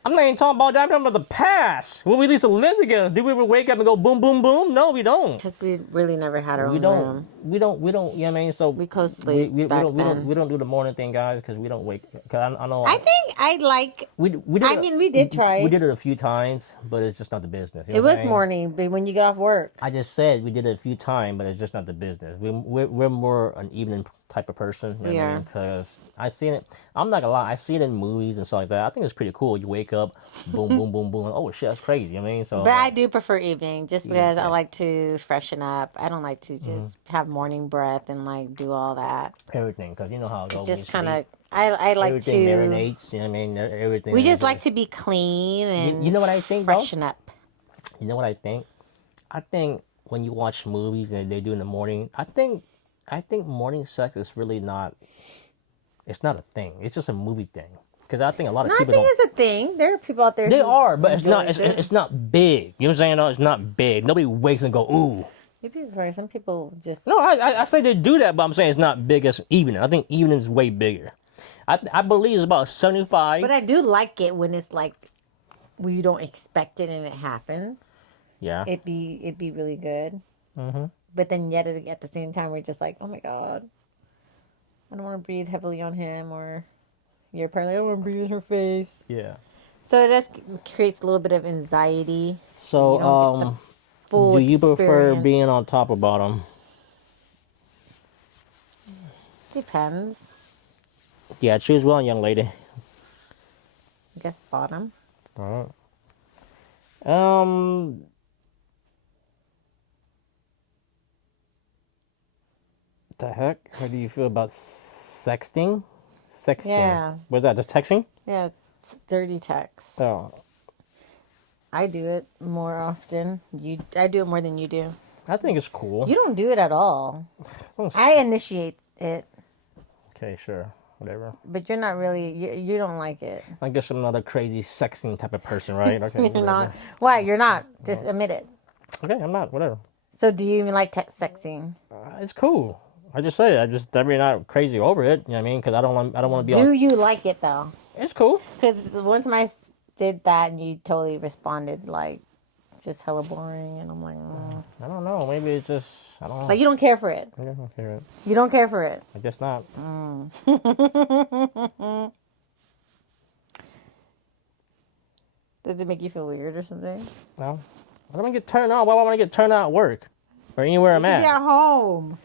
I'm not even talking about that. I'm talking about the past. When we used to live together, did we ever wake up and go boom, boom, boom? No, we don't. Because we really never had our We own don't. room. We don't. You know what I mean? So We co-sleep we back don't. then. We don't do the morning thing, guys, because we don't wake. Because I know. I think I like. we did. I mean, we did try We it. did it a few times, but it's just not the business. You know It what I'm was saying? morning, but when you get off work. I just said we did it a few times, but it's just not the business. We're more an evening type of person. You know We what I are. mean? Because I seen it. I'm not gonna lie. I see it in movies and stuff like that. I think it's pretty cool. You wake up, boom, boom, boom, boom. Oh shit, that's crazy. You know what I mean? So. But I do prefer evening just because I okay. like to freshen up. I don't like to just have morning breath and like do all that. Everything, because you know how it goes. when Just you kind sleep. of, I like Everything to. marinates. You know what I mean? Everything. We just like to be clean and You know what I think, though? freshen up. You know what I think? I think when you watch movies and they do in the morning, I think morning sex is really not. It's not a thing. It's just a movie thing. Because I think a lot of No, I people think don't. it's a thing. There are people out there. They who are, but it's not. enjoy it. It's not big. You know what I'm saying? No, it's not big. Nobody wakes and go, ooh. You'd be surprised. Some people just. No, I say they do that, but I'm saying it's not big as evening. I think evening is way bigger. I believe it's about 75. But I do like it when it's like, when you don't expect it and it happens. Yeah. It'd be really good. Mm-hmm. But then yet at the same time, we're just like, oh my god, I don't want to breathe heavily on him, or you're apparently I don't want to breathe in her face. Yeah. So it just creates a little bit of anxiety. So, you don't get the full do you prefer experience. being on top or bottom? Depends. Yeah, choose one, young lady. I guess bottom. All right. The heck? How do you feel about sexting? Sexting. Yeah. What's that? Just texting? Yeah, it's dirty text. Oh, I do it more often. I do it more than you do. I think it's cool. You don't do it at all. Don't- I initiate it, Okay, sure, whatever. but you're not really. You don't like it. I guess I'm not a crazy sexting type of person, right? Okay. You're whatever. not. Why? You're not. Just admit it. Okay, I'm not. Whatever. So, do you even like text sexing? It's cool. I just say it. I just definitely not crazy over it. You know what I mean? Because I don't want to be Do on. you like it though? It's cool. Because once I did that and you totally responded like just hella boring, and I'm like, I don't know. Maybe it's just I don't know. like you don't care for it. I don't care. You don't care for it. I guess not. Does it make you feel weird or something? No. I don't want to get turned on. Why would I want to get turned on at work? or anywhere I'm You could be at. at home.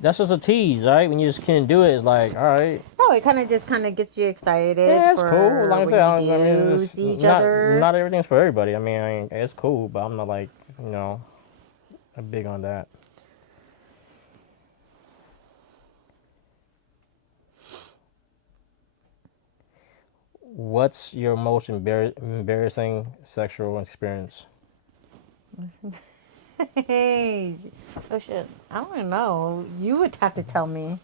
That's just a tease, right? When you just can't do it, it's like, all right, No, it kind of gets you excited yeah, it's for cool. Like I when said, I you mean, do it's see each not other. not everything's for everybody. I mean, it's cool, but I'm not like, I'm big on that. What's your most embarrassing sexual experience? Hey, oh shit! I don't even know. You would have to tell me.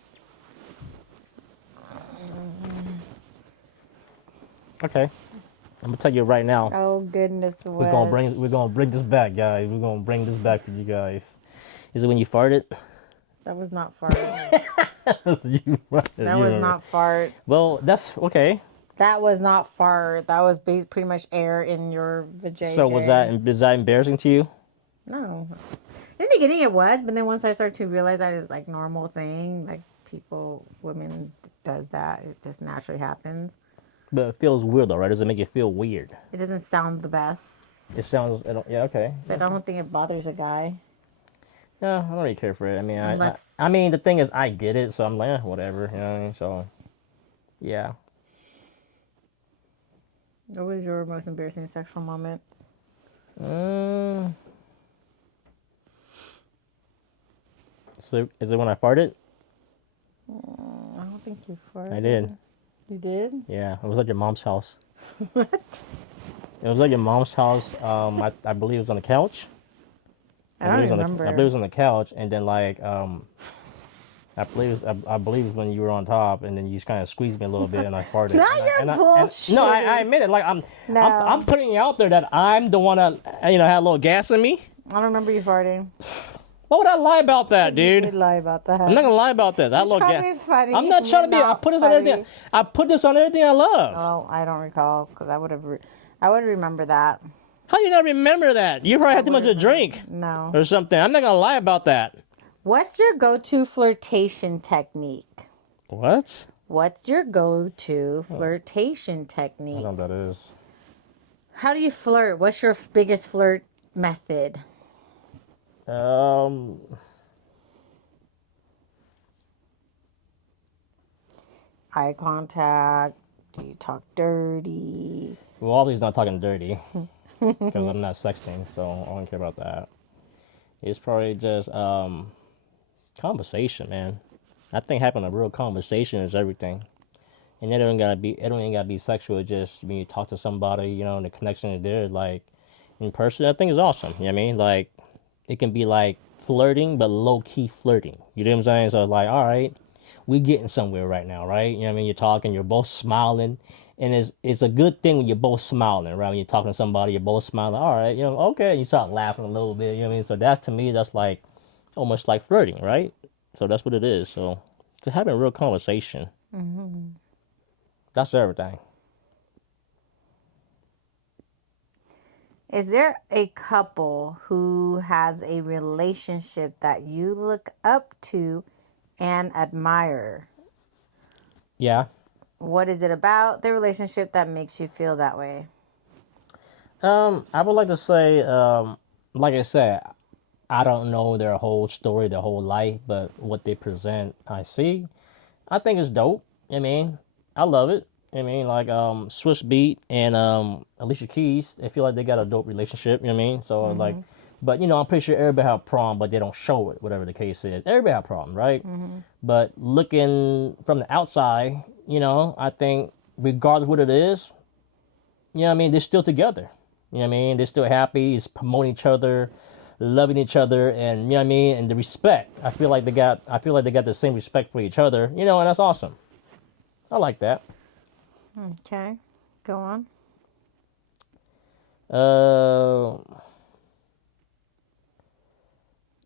Okay, I'm gonna tell you right now. Oh goodness, We're gonna bring this back, guys. We're gonna bring this back for you guys. Is it when you farted? That was not fart. You farted, That you was remember. not fart. Well, that's okay. That was not fart. That was pretty much air in your vajayjay. So is that embarrassing to you? No. In the beginning it was, but then once I started to realize that it's like normal thing, like women does that. It just naturally happens. But it feels weird though, right? Does it make you feel weird? It doesn't sound the best, It sounds, yeah, okay. but I don't think it bothers a guy. Yeah, I don't really care for it. I mean, Unless- I mean, the thing is, I get it, so I'm like, whatever, you know what I mean? So, yeah. What was your most embarrassing sexual moment? So, is it when I farted? I don't think you farted. I did. You did? Yeah, it was at your mom's house. What? It was at your mom's house. I believe it was on the couch. I don't believe it was remember. I believe it was on the couch, and then like I believe it was when you were on top, and then you just kind of squeezed me a little bit, and I farted. Now And you're I- bullshitting. No, I admit it. Like No. I'm putting it out there that I'm the one that had a little gas in me. I don't remember you farting. Why would I lie about that, You dude? did lie about that. I'm not gonna lie about this. That You're little trying gas. to be funny. I'm not trying to be. You're I not put this on everything. funny. I put this on everything I love. Oh, I don't recall because I would have. I would remember that. How you not remember that? You probably had too much to drink No. or something. I'm not gonna lie about that. What's your go-to flirtation technique? What? What's your go-to flirtation I don't technique? know what that is. How do you flirt? What's your biggest flirt method? Eye contact. Do you talk dirty? Well, obviously not talking dirty because I'm not sexting, so I don't care about that. It's probably just conversation, man. I think having a real conversation is everything, and it don't even gotta be sexual. It's just when you talk to somebody, and the connection is there, like in person. I think is awesome. You know what I mean? Like it can be like flirting, but low key flirting. You know what I'm saying? So like, all right, we getting somewhere right now, right? You know what I mean? You're talking, you're both smiling. And it's a good thing when you're both smiling, right? When you're talking to somebody, you're both smiling. All right, okay. And you start laughing a little bit, you know what I mean? So that, to me, that's like almost like flirting, right? So that's what it is. So to having a real conversation, that's everything. Is there a couple who has a relationship that you look up to and admire? Yeah. What is it about the relationship that makes you feel that way? I would like to say, like I said, I don't know their whole story, their whole life, but what they present, I see. I think it's dope. I mean, I love it. I mean, like Swiss Beat and Alicia Keys, I feel like they got a dope relationship. You know what I mean? So like, but I'm pretty sure everybody have a problem, but they don't show it. Whatever the case is, everybody have a problem, right? But looking from the outside, I think regardless of what it is, they're still together. You know what I mean? They're still happy. It's promoting each other, loving each other, and you know what I mean. And the respect. I feel like they got the same respect for each other. And that's awesome. I like that. Okay, go on.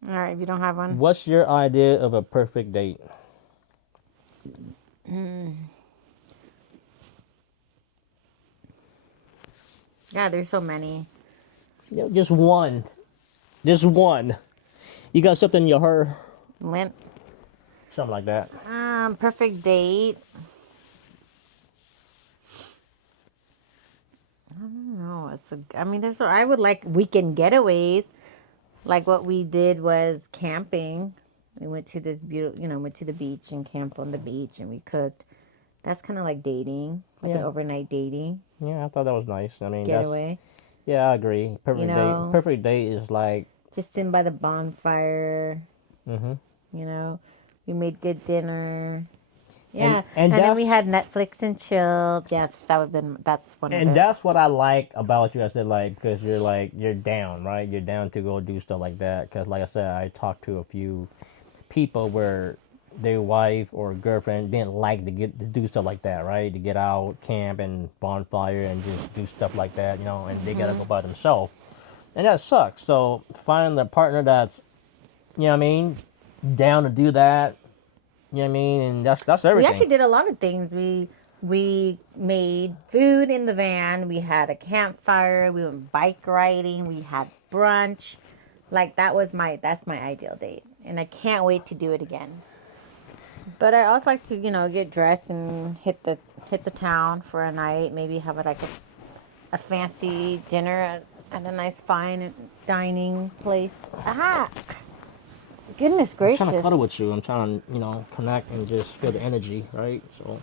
All right, if you don't have one. What's your idea of a perfect date? Yeah, there's so many. Just one. Just one. You got something in your heart? Lint. Something like that. Perfect date. I don't know. I would like weekend getaways. Like what we did was camping. We went to this beautiful, went to the beach and camped on the beach and we cooked. That's kind of like dating, like an Yeah. overnight dating Yeah, I thought that was nice. I mean, that's getaway. yeah, I agree. You know, Perfect date is like, just sitting by the bonfire. mm-hmm. You know, we made good dinner. And Yeah, and and then we that's had Netflix and chilled. Yes, that's one of and it. that's what I like about you. I said like because you're down, right? You're down to go do stuff like that. Because like I said, I talked to a few people where their wife or girlfriend didn't like to do stuff like that, right? To get out, camp, and bonfire, and just do stuff like that, and they gotta go by themselves, and that sucks. So finding a partner that's, what I mean, down to do that, what I mean, and that's We everything. actually did a lot of things. We made food in the van. We had a campfire. We went bike riding. We had brunch. Like that's my ideal date, and I can't wait to do it again. But I also like to get dressed and hit the town for a night. Maybe have a fancy dinner at a nice fine dining place. Aha! Goodness I'm trying to gracious. cuddle with you. I'm trying to, connect and just feel the energy, right? So,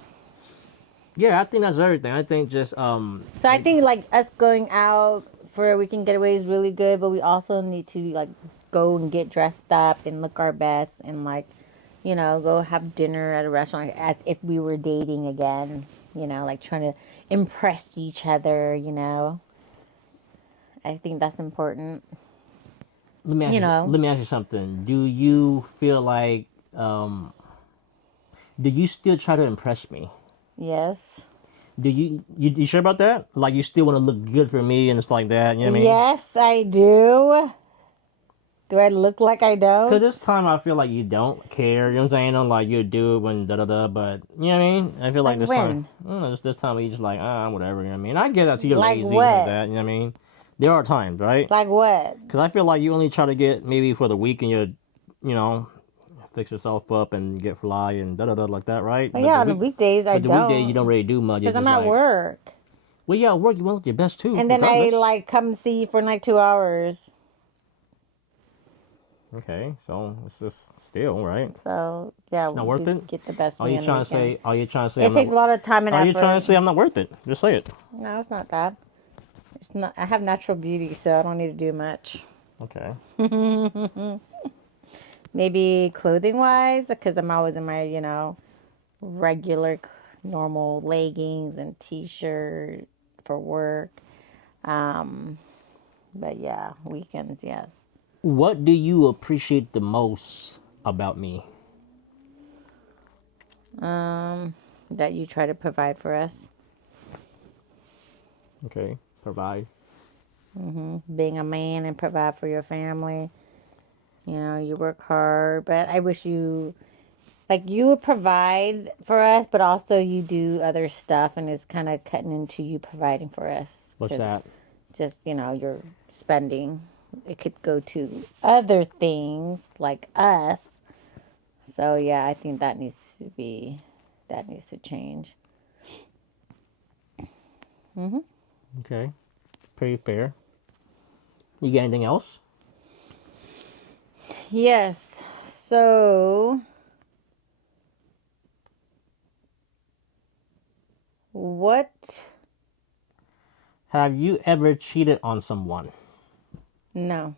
yeah, I think that's everything. I think just So I think like us going out for a weekend getaway is really good, but we also need to like go and get dressed up and look our best and like, go have dinner at a restaurant as if we were dating again, like trying to impress each other. I think that's important. You know, let me ask you something. Do you feel like do you still try to impress me? yes. Do you sure about that? Like you still want to look good for me and stuff like that? You know what I mean? Yes, I do. Do I look like I Cause don't? this time I feel like you don't care. You know what I'm saying? I'm like you do it when da da da. But you know what I mean? I feel like Like this when? time, I don't know, this time you just like whatever. You know what I mean? I get that you're Like lazy like what? that. You know what I mean? There are times, right? Like what? Cause I feel like you only try to get maybe for the weekend you know, fix yourself up and get fly and da da da like that, right? Well, yeah, on the weekdays I But the weekdays you don't don't. really do much. Because It's I'm just at like, work. well, yeah, work. You want to look your best too, And then I regardless. like come see you for like 2 hours. Okay, so it's just still right. So yeah, It's not worth we it. get the best Are me you on the trying to weekend. say? Are you trying to say? It takes a lot of time and Are you effort. trying to say I'm not worth it? Just say it. No, it's not that. It's not. I have natural beauty, so I don't need to do much. Okay. Maybe clothing wise, because I'm always in my regular normal leggings and t-shirt for work. But yeah, weekends, yes. What do you appreciate the most about me? That you try to provide for us. Okay, provide. Being a man and provide for your family. You work hard, but I wish you would provide for us, but also you do other stuff, and it's kind of cutting into you providing for us. What's 'Cause that? just you're spending. It could go to other things like us. So yeah, I think that needs to change. Okay, pretty fair. You got anything else? Yes. So what? Have you ever cheated on someone? No,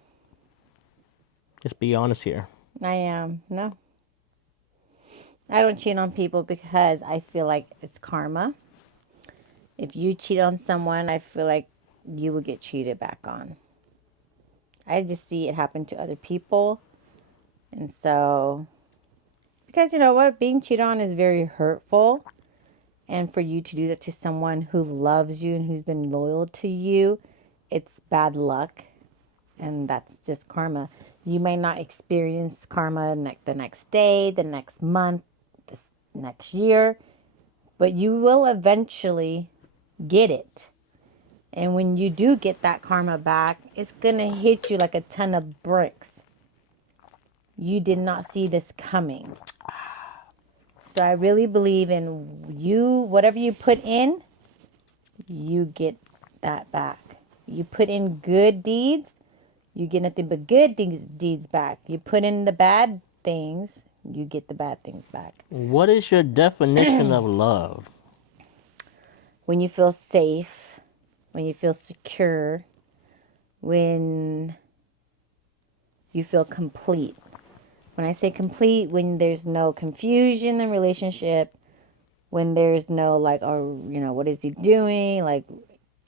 Just be honest here. I am. No. I don't cheat on people because I feel like it's karma. If you cheat on someone, I feel like you will get cheated back on. I just see it happen to other people. And so, because you know what? Being cheated on is very hurtful. And for you to do that to someone who loves you and who's been loyal to you, it's bad luck. And that's just karma. You may not experience karma the next day, the next month, the next year, but you will eventually get it. And when you do get that karma back, it's going to hit you like a ton of bricks. You did not see this coming. So I really believe in whatever you put in, you get that back. You put in good deeds, You get nothing but good deeds back. You put in the bad things, you get the bad things back. What is your definition of love? When you feel safe, when you feel secure, when you feel complete. When I say complete, when there's no confusion in the relationship, when there's no like, oh, what is he doing? Like,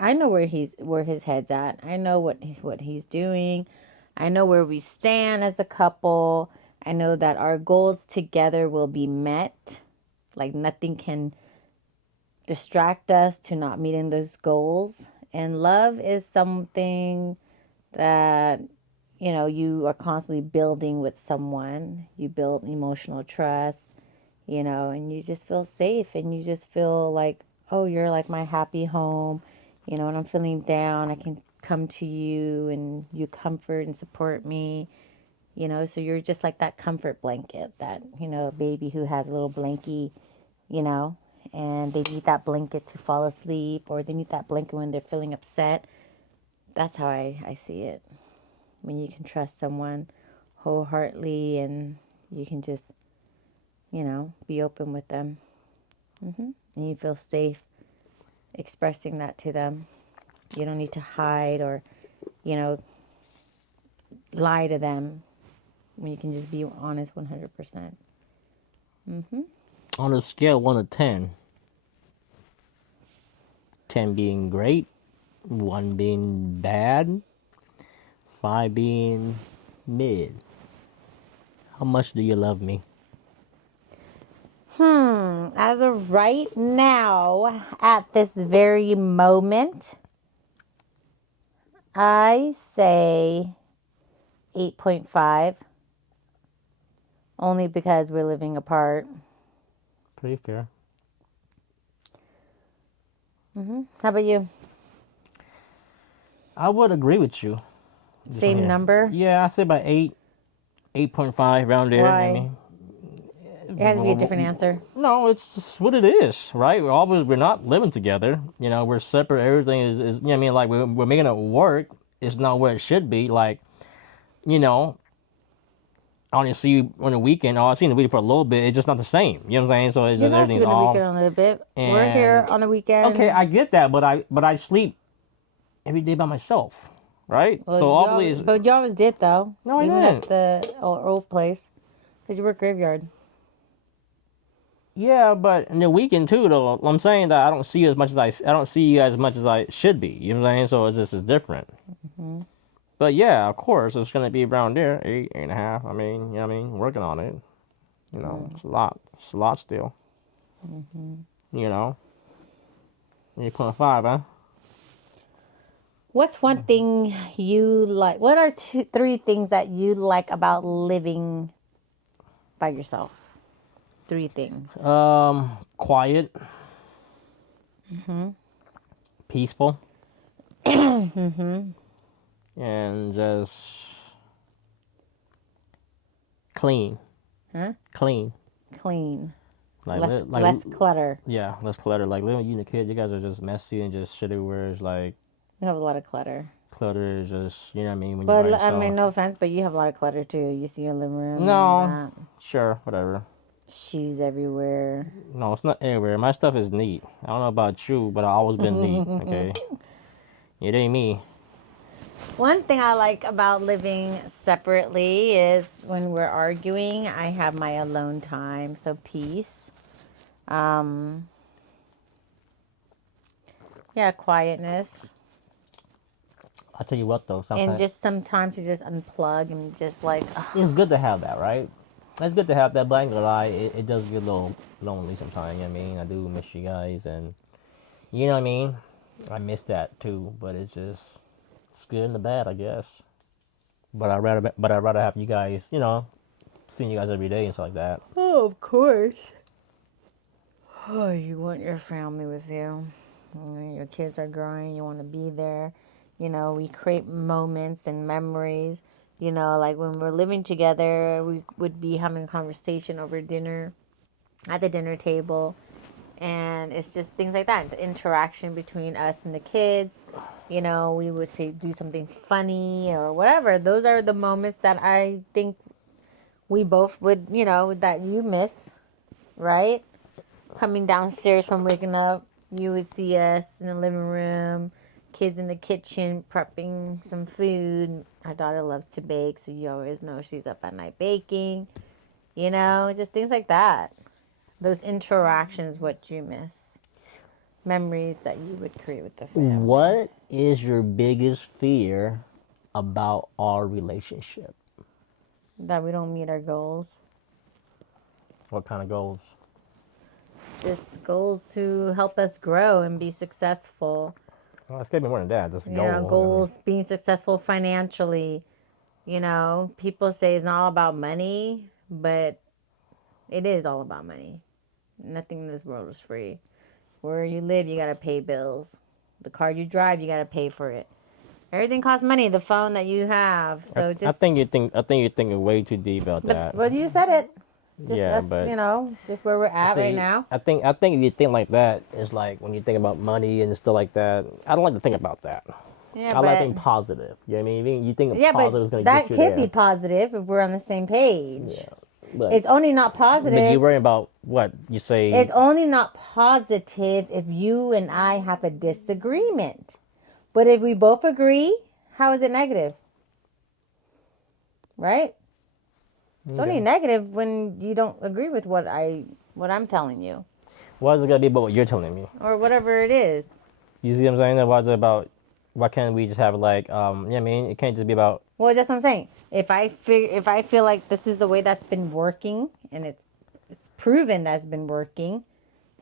I know where his head's at. I know what he's doing. I know where we stand as a couple. I know that our goals together will be met. Like nothing can distract us to not meeting those goals. And love is something that you are constantly building with someone. You build emotional trust, and you just feel safe and you just feel like, oh, you're like my happy home. When I'm feeling down, I can come to you and you comfort and support me. So you're just like that comfort blanket, that, baby who has a little blankie, and they need that blanket to fall asleep, or they need that blanket when they're feeling upset. That's how I see it. When you can trust someone wholeheartedly and you can just, be open with them. And you feel safe expressing that to them. You don't need to hide or, lie to them. When you can just be honest 100%. On a scale of 1 to 10, 10 being great, 1 being bad, 5 being mid. How much do you love me? As of right now, at this very moment, I say 8.5. Only because we're living apart. Pretty fair. How about you? I would agree with you. Same number? Yeah, I say about 8, 8.5 around there. Why? I mean, It has to be a different answer. no, it's just what it is, right? We're not living together. We're separate. Everything is you know what I mean? Like we're making it work. It's not where it should be. Like, I only see you on the weekend. Oh, I've seen the weekend for a little bit. It's just not the same. You know what I'm saying? So it's You're just not everything's doing the all. weekend on a little bit. We're here on the weekend. Okay, I get that, but I sleep every day by myself, right? Well, so obviously, but you always did though. No, I Even didn't. at the old place, because you work graveyard. yeah, but in the weekend too, though. I'm saying that I don't see you as much as I don't see you as much as I should be. You know what I'm saying? So it's different. But yeah, of course, it's gonna be around there, 8, 8.5. I mean, you know what I mean? Working on it. It's a lot. It's a lot still. 8.5, huh? What's one thing you like? What are 3 things that you like about living by yourself? 3 things. Quiet. Peaceful. And just clean. Huh? Clean. Clean. Like, Less clutter. Yeah, less clutter. Like living with you and the kids, you guys are just messy and just shit everywhere. It's like You have a lot of clutter. clutter is just, you know what I mean? When But you're by I mean, yourself. no offense, but you have a lot of clutter too. You see your living room. No. And all Sure, whatever. that. Shoes everywhere. No, it's not everywhere. My stuff is neat. I don't know about you, but I've always been neat. Okay, it ain't me. One thing I like about living separately is when we're arguing, I have my alone time, so peace. Yeah, quietness. I tell you what though, And sometimes just sometimes you just unplug and just like, it's good to have that, right? It's good to have that, but I ain't gonna lie, it does get a little lonely sometimes. You know what I mean? I do miss you guys, and you know what I mean. I miss that too, but it's good and the bad, I guess. But I'd rather have you guys, seeing you guys every day and stuff like that. oh, of course. Oh, you want your family with you. Your kids are growing. You want to be there. We create moments and memories. Like when we're living together, we would be having a conversation over dinner, at the dinner table. And it's just things like that. The interaction between us and the kids. You know, we would say do something funny or whatever. Those are the moments that I think we both would, you know, that you miss, right? Coming downstairs from waking up, you would see us in the living room, kids in the kitchen prepping some food. Our daughter loves to bake, so you always know she's up at night baking. You know, just things like that. Those interactions, what you miss. Memories that you would create with the family. What is your biggest fear about our relationship? That we don't meet our goals. What kind of goals? Just goals to help us grow and be successful. Well, it's gotta be more than that. Just You know, goals, being successful financially. You know, people say it's not all about money, but it is all about money. Nothing in this world is free. Where you live, you gotta pay bills. The car you drive, you gotta pay for it. Everything costs money. The phone that you have. So just I think you're thinking way too deep about that. well, you said it. Just Yeah, us, but you know, just where we're at right now. I think if you think like that, it's like when you think about money and stuff like that. I don't like to think about that. Yeah, I like being positive. You know what I mean? You think yeah, positive is but gonna that get you could there. be positive if we're on the same page. Yeah, but It's only not but you positive. worry about what you say. It's only not positive if you and I have a disagreement. But if we both agree, how is it negative? Right? It's only negative when you don't agree with what I'm telling you Why is it gonna be about what you're telling me? or whatever it is. You see what I'm saying? Why is it about? Why can't we just have like yeah? I mean, it can't just be about. Well, that's what I'm saying. If I feel like this is the way that's been working and it's proven that's been working,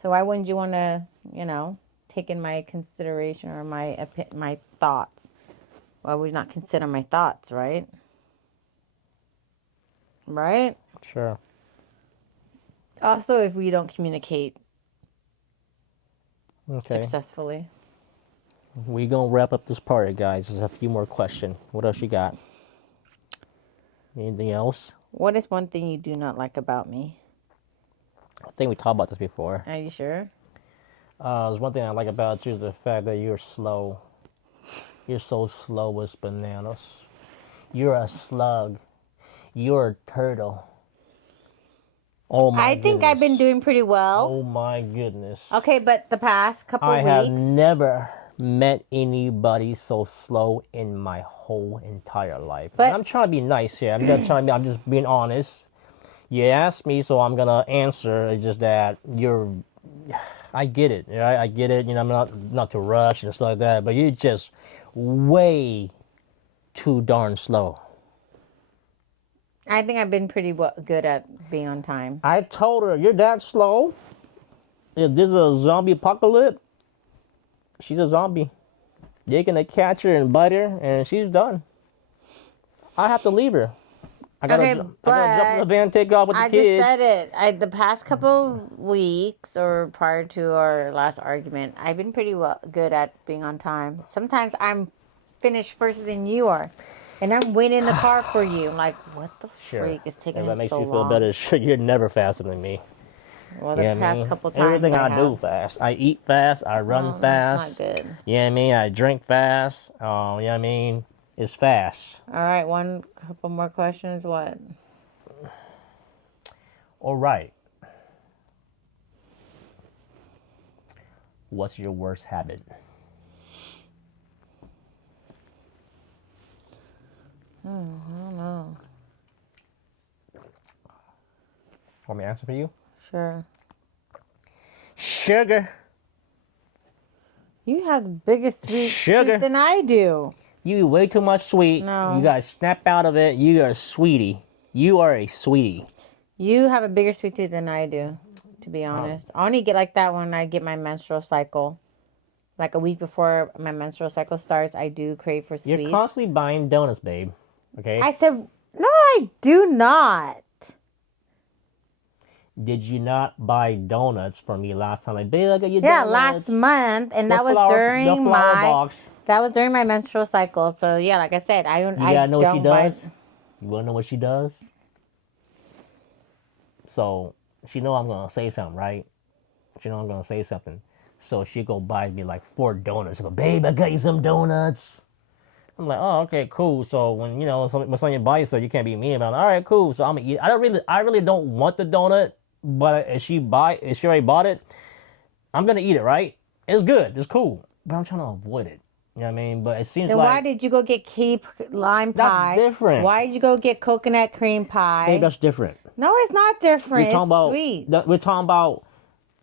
so why wouldn't you want to, you know, take in my consideration or my thoughts? Why would you not consider my thoughts, right? Right? Sure. Also, if we don't communicate Okay. successfully. We gonna wrap up this party, guys. There's a few more questions. What else you got? Anything else? What is one thing you do not like about me? I think we talked about this before. Are you sure? There's one thing I like about you is the fact that you're slow. You're so slow as bananas. You're a slug. You're a turtle. Oh my I think I've been goodness. doing pretty well. Oh my goodness. Okay, but the past couple I have weeks. never met anybody so slow in my whole entire life. But- And I'm trying to be nice here. I'm just being honest. You asked me, so I'm gonna answer. It's just that I get it. Right? I get it. You know, I'm not to rush and stuff like that. But you're just way too darn slow. I think I've been pretty good at being on time. I told her, you're that slow. If there's a zombie apocalypse, she's a zombie. They're gonna catch her and bite her, and she's done. I have to leave her. I gotta jump in the van and take off with the I kids. just said it. The past couple weeks or prior to our last argument, I've been pretty good at being on time. Sometimes I'm finished first than you are. And I'm waiting in the car for you. I'm like, what the freak is taking If that him makes so you feel long? better, sure, you're never faster than me. Well, the You know what I past mean? couple times Everything I do have. fast. I eat fast. I run Oh, fast. that's not good. You know what I mean? I drink fast. You know what I mean? It's fast. All right, couple more questions. What? All right. What's your worst habit? I don't know. Want me to answer for you? Sure. Sugar. You have the biggest sweet Sugar. tooth than I do. You eat way too much sweet. No. You gotta snap out of it. You are a sweetie. You are a sweetie. You have a bigger sweet tooth than I do, to be honest. I only get like that when I get my menstrual cycle. Like a week before my menstrual cycle starts, I do crave for sweets. You're constantly buying donuts, babe. Okay? I said, no, I do not. Did you not buy donuts for me last time? Like, babe, I got you Yeah, donuts. last month, and that was The during flower my box. menstrual cycle. So yeah, like I said, I You gotta know what she don't buy. does? You wanna know what she does? So, she know I'm gonna say something, right? She know I'm gonna say something. So she go buy me like 4 donuts. She go, babe, I got you some donuts. I'm like, oh, okay, cool. So when when someone buys stuff, you can't be mean about it. All right, cool. So I'm gonna eat. I really don't want the donut, but if she already bought it, I'm gonna eat it. Right? It's good. It's cool. But I'm trying to avoid it. You know what I mean? But it seems Then like why did you go get key lime that's pie? different. Why did you go get coconut cream pie? Babe, that's different. No, it's not different. It's sweet. We're talking about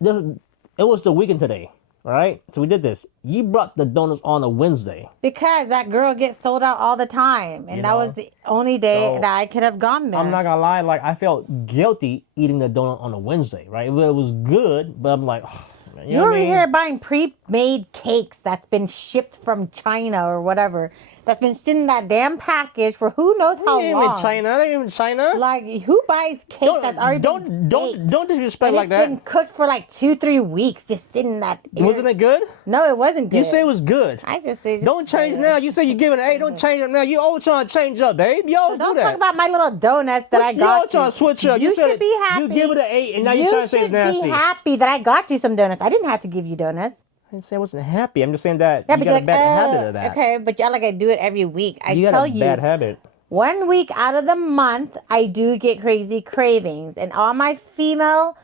this. It was the weekend today, right? So we did this. You brought the donuts on a Wednesday. Because that girl gets sold out all the time. And You that know? was the only day So, that I could have gone there. I'm not gonna lie, like I felt guilty eating the donut on a Wednesday, right? It was good, but I'm like, oh, man, you know You're what over I mean? here buying pre-made cakes that's been shipped from China or whatever. That's been sitting in that damn package for who knows how They ain't long. even China. They ain't even China. Like, who buys cake that's already been baked? Don't disrespect And like it's been that. cooked for like 2-3 weeks, just sitting in that. Wasn't it good? No, it wasn't good. You say it was good. I just say. Don't change now. You say you give it an 8. Don't change it now. You always trying to change up, babe. You always do Don't that. talk about my little donuts that I You always got trying you. to switch up. You said should be happy. You give it an 8, and now you're You trying to say it's should nasty. be happy that I got you some donuts. I didn't have to give you donuts. I didn't say I wasn't happy. I'm just saying that Yeah, you but got you're a like, bad habit of that. okay, but y'all like I do it every week. I You tell got a you, bad habit. 1 week out of the month, I do get crazy cravings, and all my female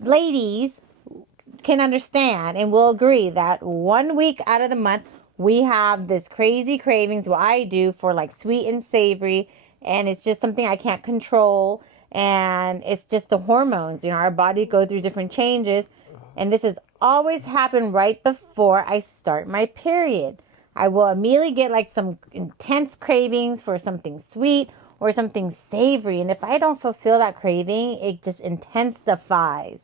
ladies can understand and will agree that 1 week out of the month we have this crazy cravings. What I do for like sweet and savory, and it's just something I can't control, and it's just the hormones. You know, our body go through different changes, and this has always happened right before I start my period. I will immediately get like some intense cravings for something sweet or something savory. And if I don't fulfill that craving, it just intensifies.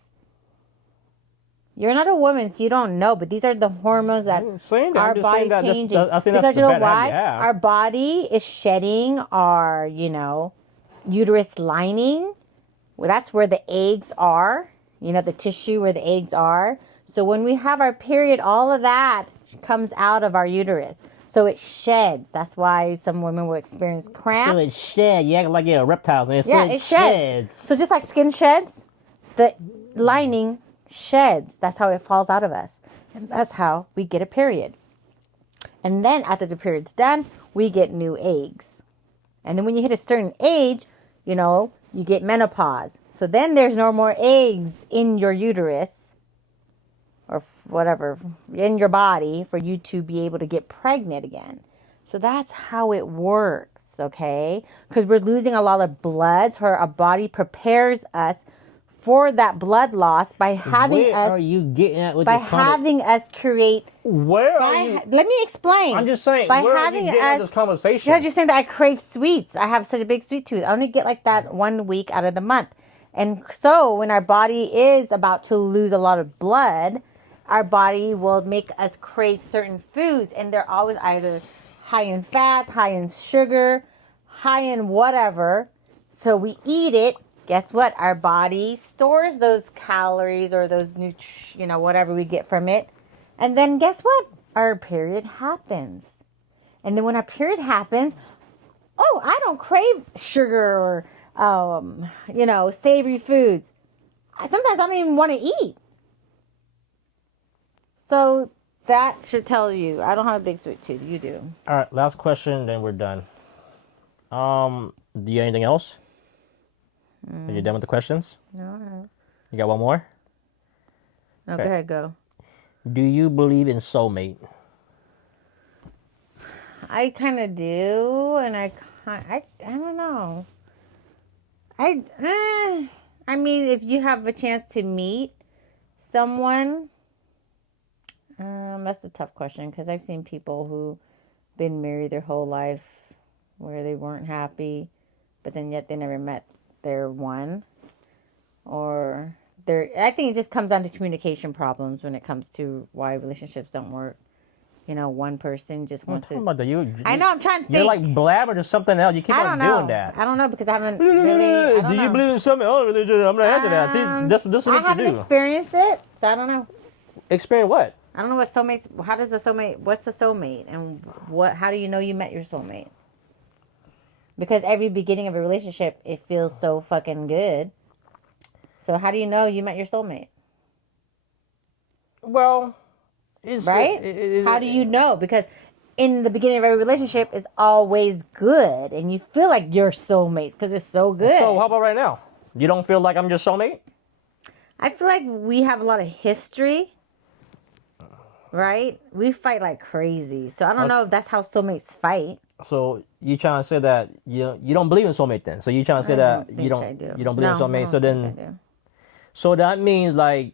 You're not a woman, so you don't know, but these are the hormones that I'm saying that. our I'm just body saying that. changing. I think Because that's you the know bad why? habit you have. Our body is shedding our, uterus lining. Well, that's where the eggs are. You know, the tissue where the eggs are. So when we have our period, all of that comes out of our uterus. So it sheds. That's why some women will experience cramps. So it shed. You act like you're reptiles, and Yeah, it sheds. So just like skin sheds, the lining sheds. That's how it falls out of us. And that's how we get a period. And then after the period's done, we get new eggs. And then when you hit a certain age, you get menopause. So then there's no more eggs in your uterus or whatever, in your body for you to be able to get pregnant again. So that's how it works, okay? Because we're losing a lot of blood, so our body prepares us for that blood loss by having Where us are you getting at with by your comment? having us create. Where are you? Let me explain. I'm just saying. By Where having are you getting at us, this conversation? because you're saying that I crave sweets. I have such a big sweet tooth. I only get like that 1 week out of the month. And so when our body is about to lose a lot of blood, our body will make us crave certain foods. And they're always either high in fats, high in sugar, high in whatever. So we eat it. Guess what? Our body stores those calories or those whatever we get from it. And then guess what? Our period happens. And then when our period happens, oh, I don't crave sugar or, savory foods. Sometimes I don't even want to eat. So that should tell you, I don't have a big sweet tooth. You do. All right, last question, then we're done. Do you have anything else? Are you done with the questions? No. You got one more? Okay, go ahead, go. Do you believe in soulmate? I kind of do, and I don't know. I mean, if you have a chance to meet someone, that's a tough question because I've seen people who been married their whole life where they weren't happy, but then yet they never met their one, or I think it just comes down to communication problems when it comes to why relationships don't work. One person just I'm wants talking to. about that. I know. I'm trying to think. You're like blabbering to something else. You keep I on don't know. doing that. I don't know because I haven't really. I don't Do you know. believe in something? Oh, I'm not answering that. See, that's I what you haven't do. experienced it, so I don't know. Experience what? I don't know what soulmates. How does the soulmate? What's the soulmate, and what? How do you know you met your soulmate? Because every beginning of a relationship, it feels so fucking good. So how do you know you met your soulmate? Well, it's right? How do you know? Because in the beginning of every relationship, it's always good, and you feel like you're soulmates because it's so good. So how about right now? You don't feel like I'm your soulmate? I feel like we have a lot of history, right? We fight like crazy, so I don't know if that's how soulmates fight. So you trying to say that you don't believe in soulmate then? So you trying to say that think you I don't do. you don't believe No, in soulmate? I So don't think I then do. so that means like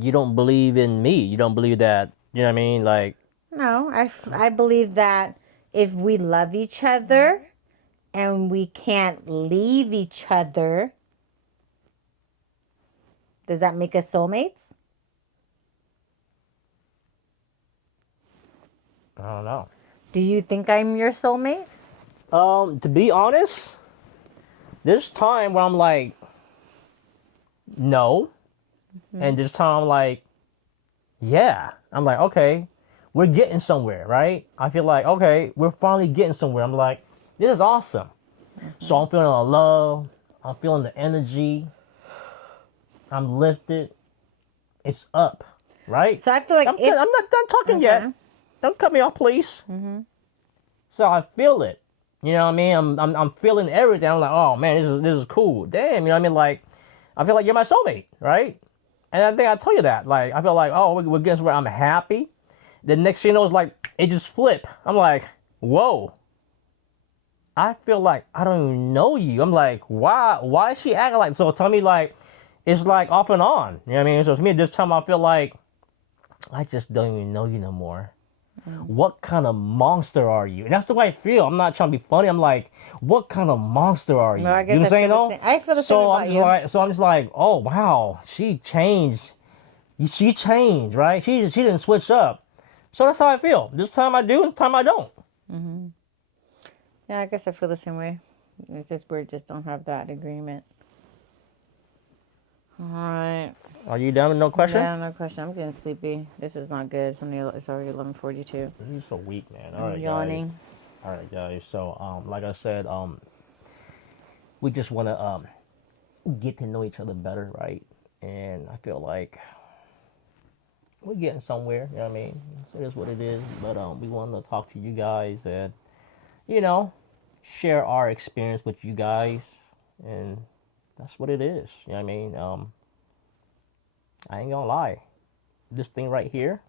you don't believe in me. You don't believe that. You know what I mean? Like No, I believe that if we love each other and we can't leave each other, does that make us soulmates? I don't know. Do you think I'm your soulmate? To be honest, there's time where I'm like, no, and there's time I'm like, yeah. I'm like, okay, we're getting somewhere, right? I feel like, okay, we're finally getting somewhere. I'm like, this is awesome. So I'm feeling the love. I'm feeling the energy. I'm lifted. It's up, right? So I feel like I'm not done talking yet. Don't cut me off, please. So I feel it. You know what I mean? I'm feeling everything. I'm like, oh man, this is cool. Damn, you know what I mean? Like, I feel like you're my soulmate, right? And I think I told you that. Like, I feel like, oh, we're getting somewhere. I'm happy. The next thing you know, it's like it just flipped. I'm like, whoa. I feel like I don't even know you. I'm like, why? Why is she acting like so? Tell me, like, it's like off and on. You know what I mean? So to me, this time I feel like I just don't even know you no more. What kind of monster are you? And that's the way I feel. I'm not trying to be funny. I'm like, what kind of monster are you? No, I guess You know what I'm saying? feel No? the same. I feel the same So about I'm just you. like, so I'm just like, oh wow, she changed. She changed, right? She didn't switch up. So that's how I feel. This time I do, and this time I don't. Yeah, I guess I feel the same way. It's just we just don't have that agreement. All right. Are you done with no question? Yeah, no question. I'm getting sleepy. This is not good. It's already 11:42. You're so weak, man. All I'm right, yawning. guys. All right, guys. So, like I said, we just want to get to know each other better, right? And I feel like we're getting somewhere. You know what I mean? It is what it is. But we want to talk to you guys and share our experience with you guys, and that's what it is. You know what I mean? I ain't gonna lie. This thing right here,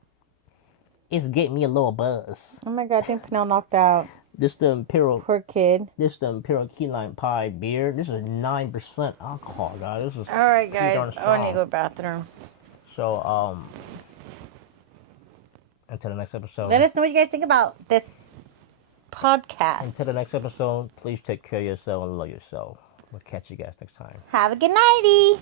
it's getting me a little buzz. Oh my god, I think Pernell knocked out. This the Imperial. Poor kid. This the Imperial Key Lime Pie beer. This is 9% alcohol, guys. This is All right, pretty darn guys. Oh, I need to strong. go to the bathroom. So until the next episode. Let us know what you guys think about this podcast. Until the next episode, please take care of yourself and love yourself. We'll catch you guys next time. Have a good nighty.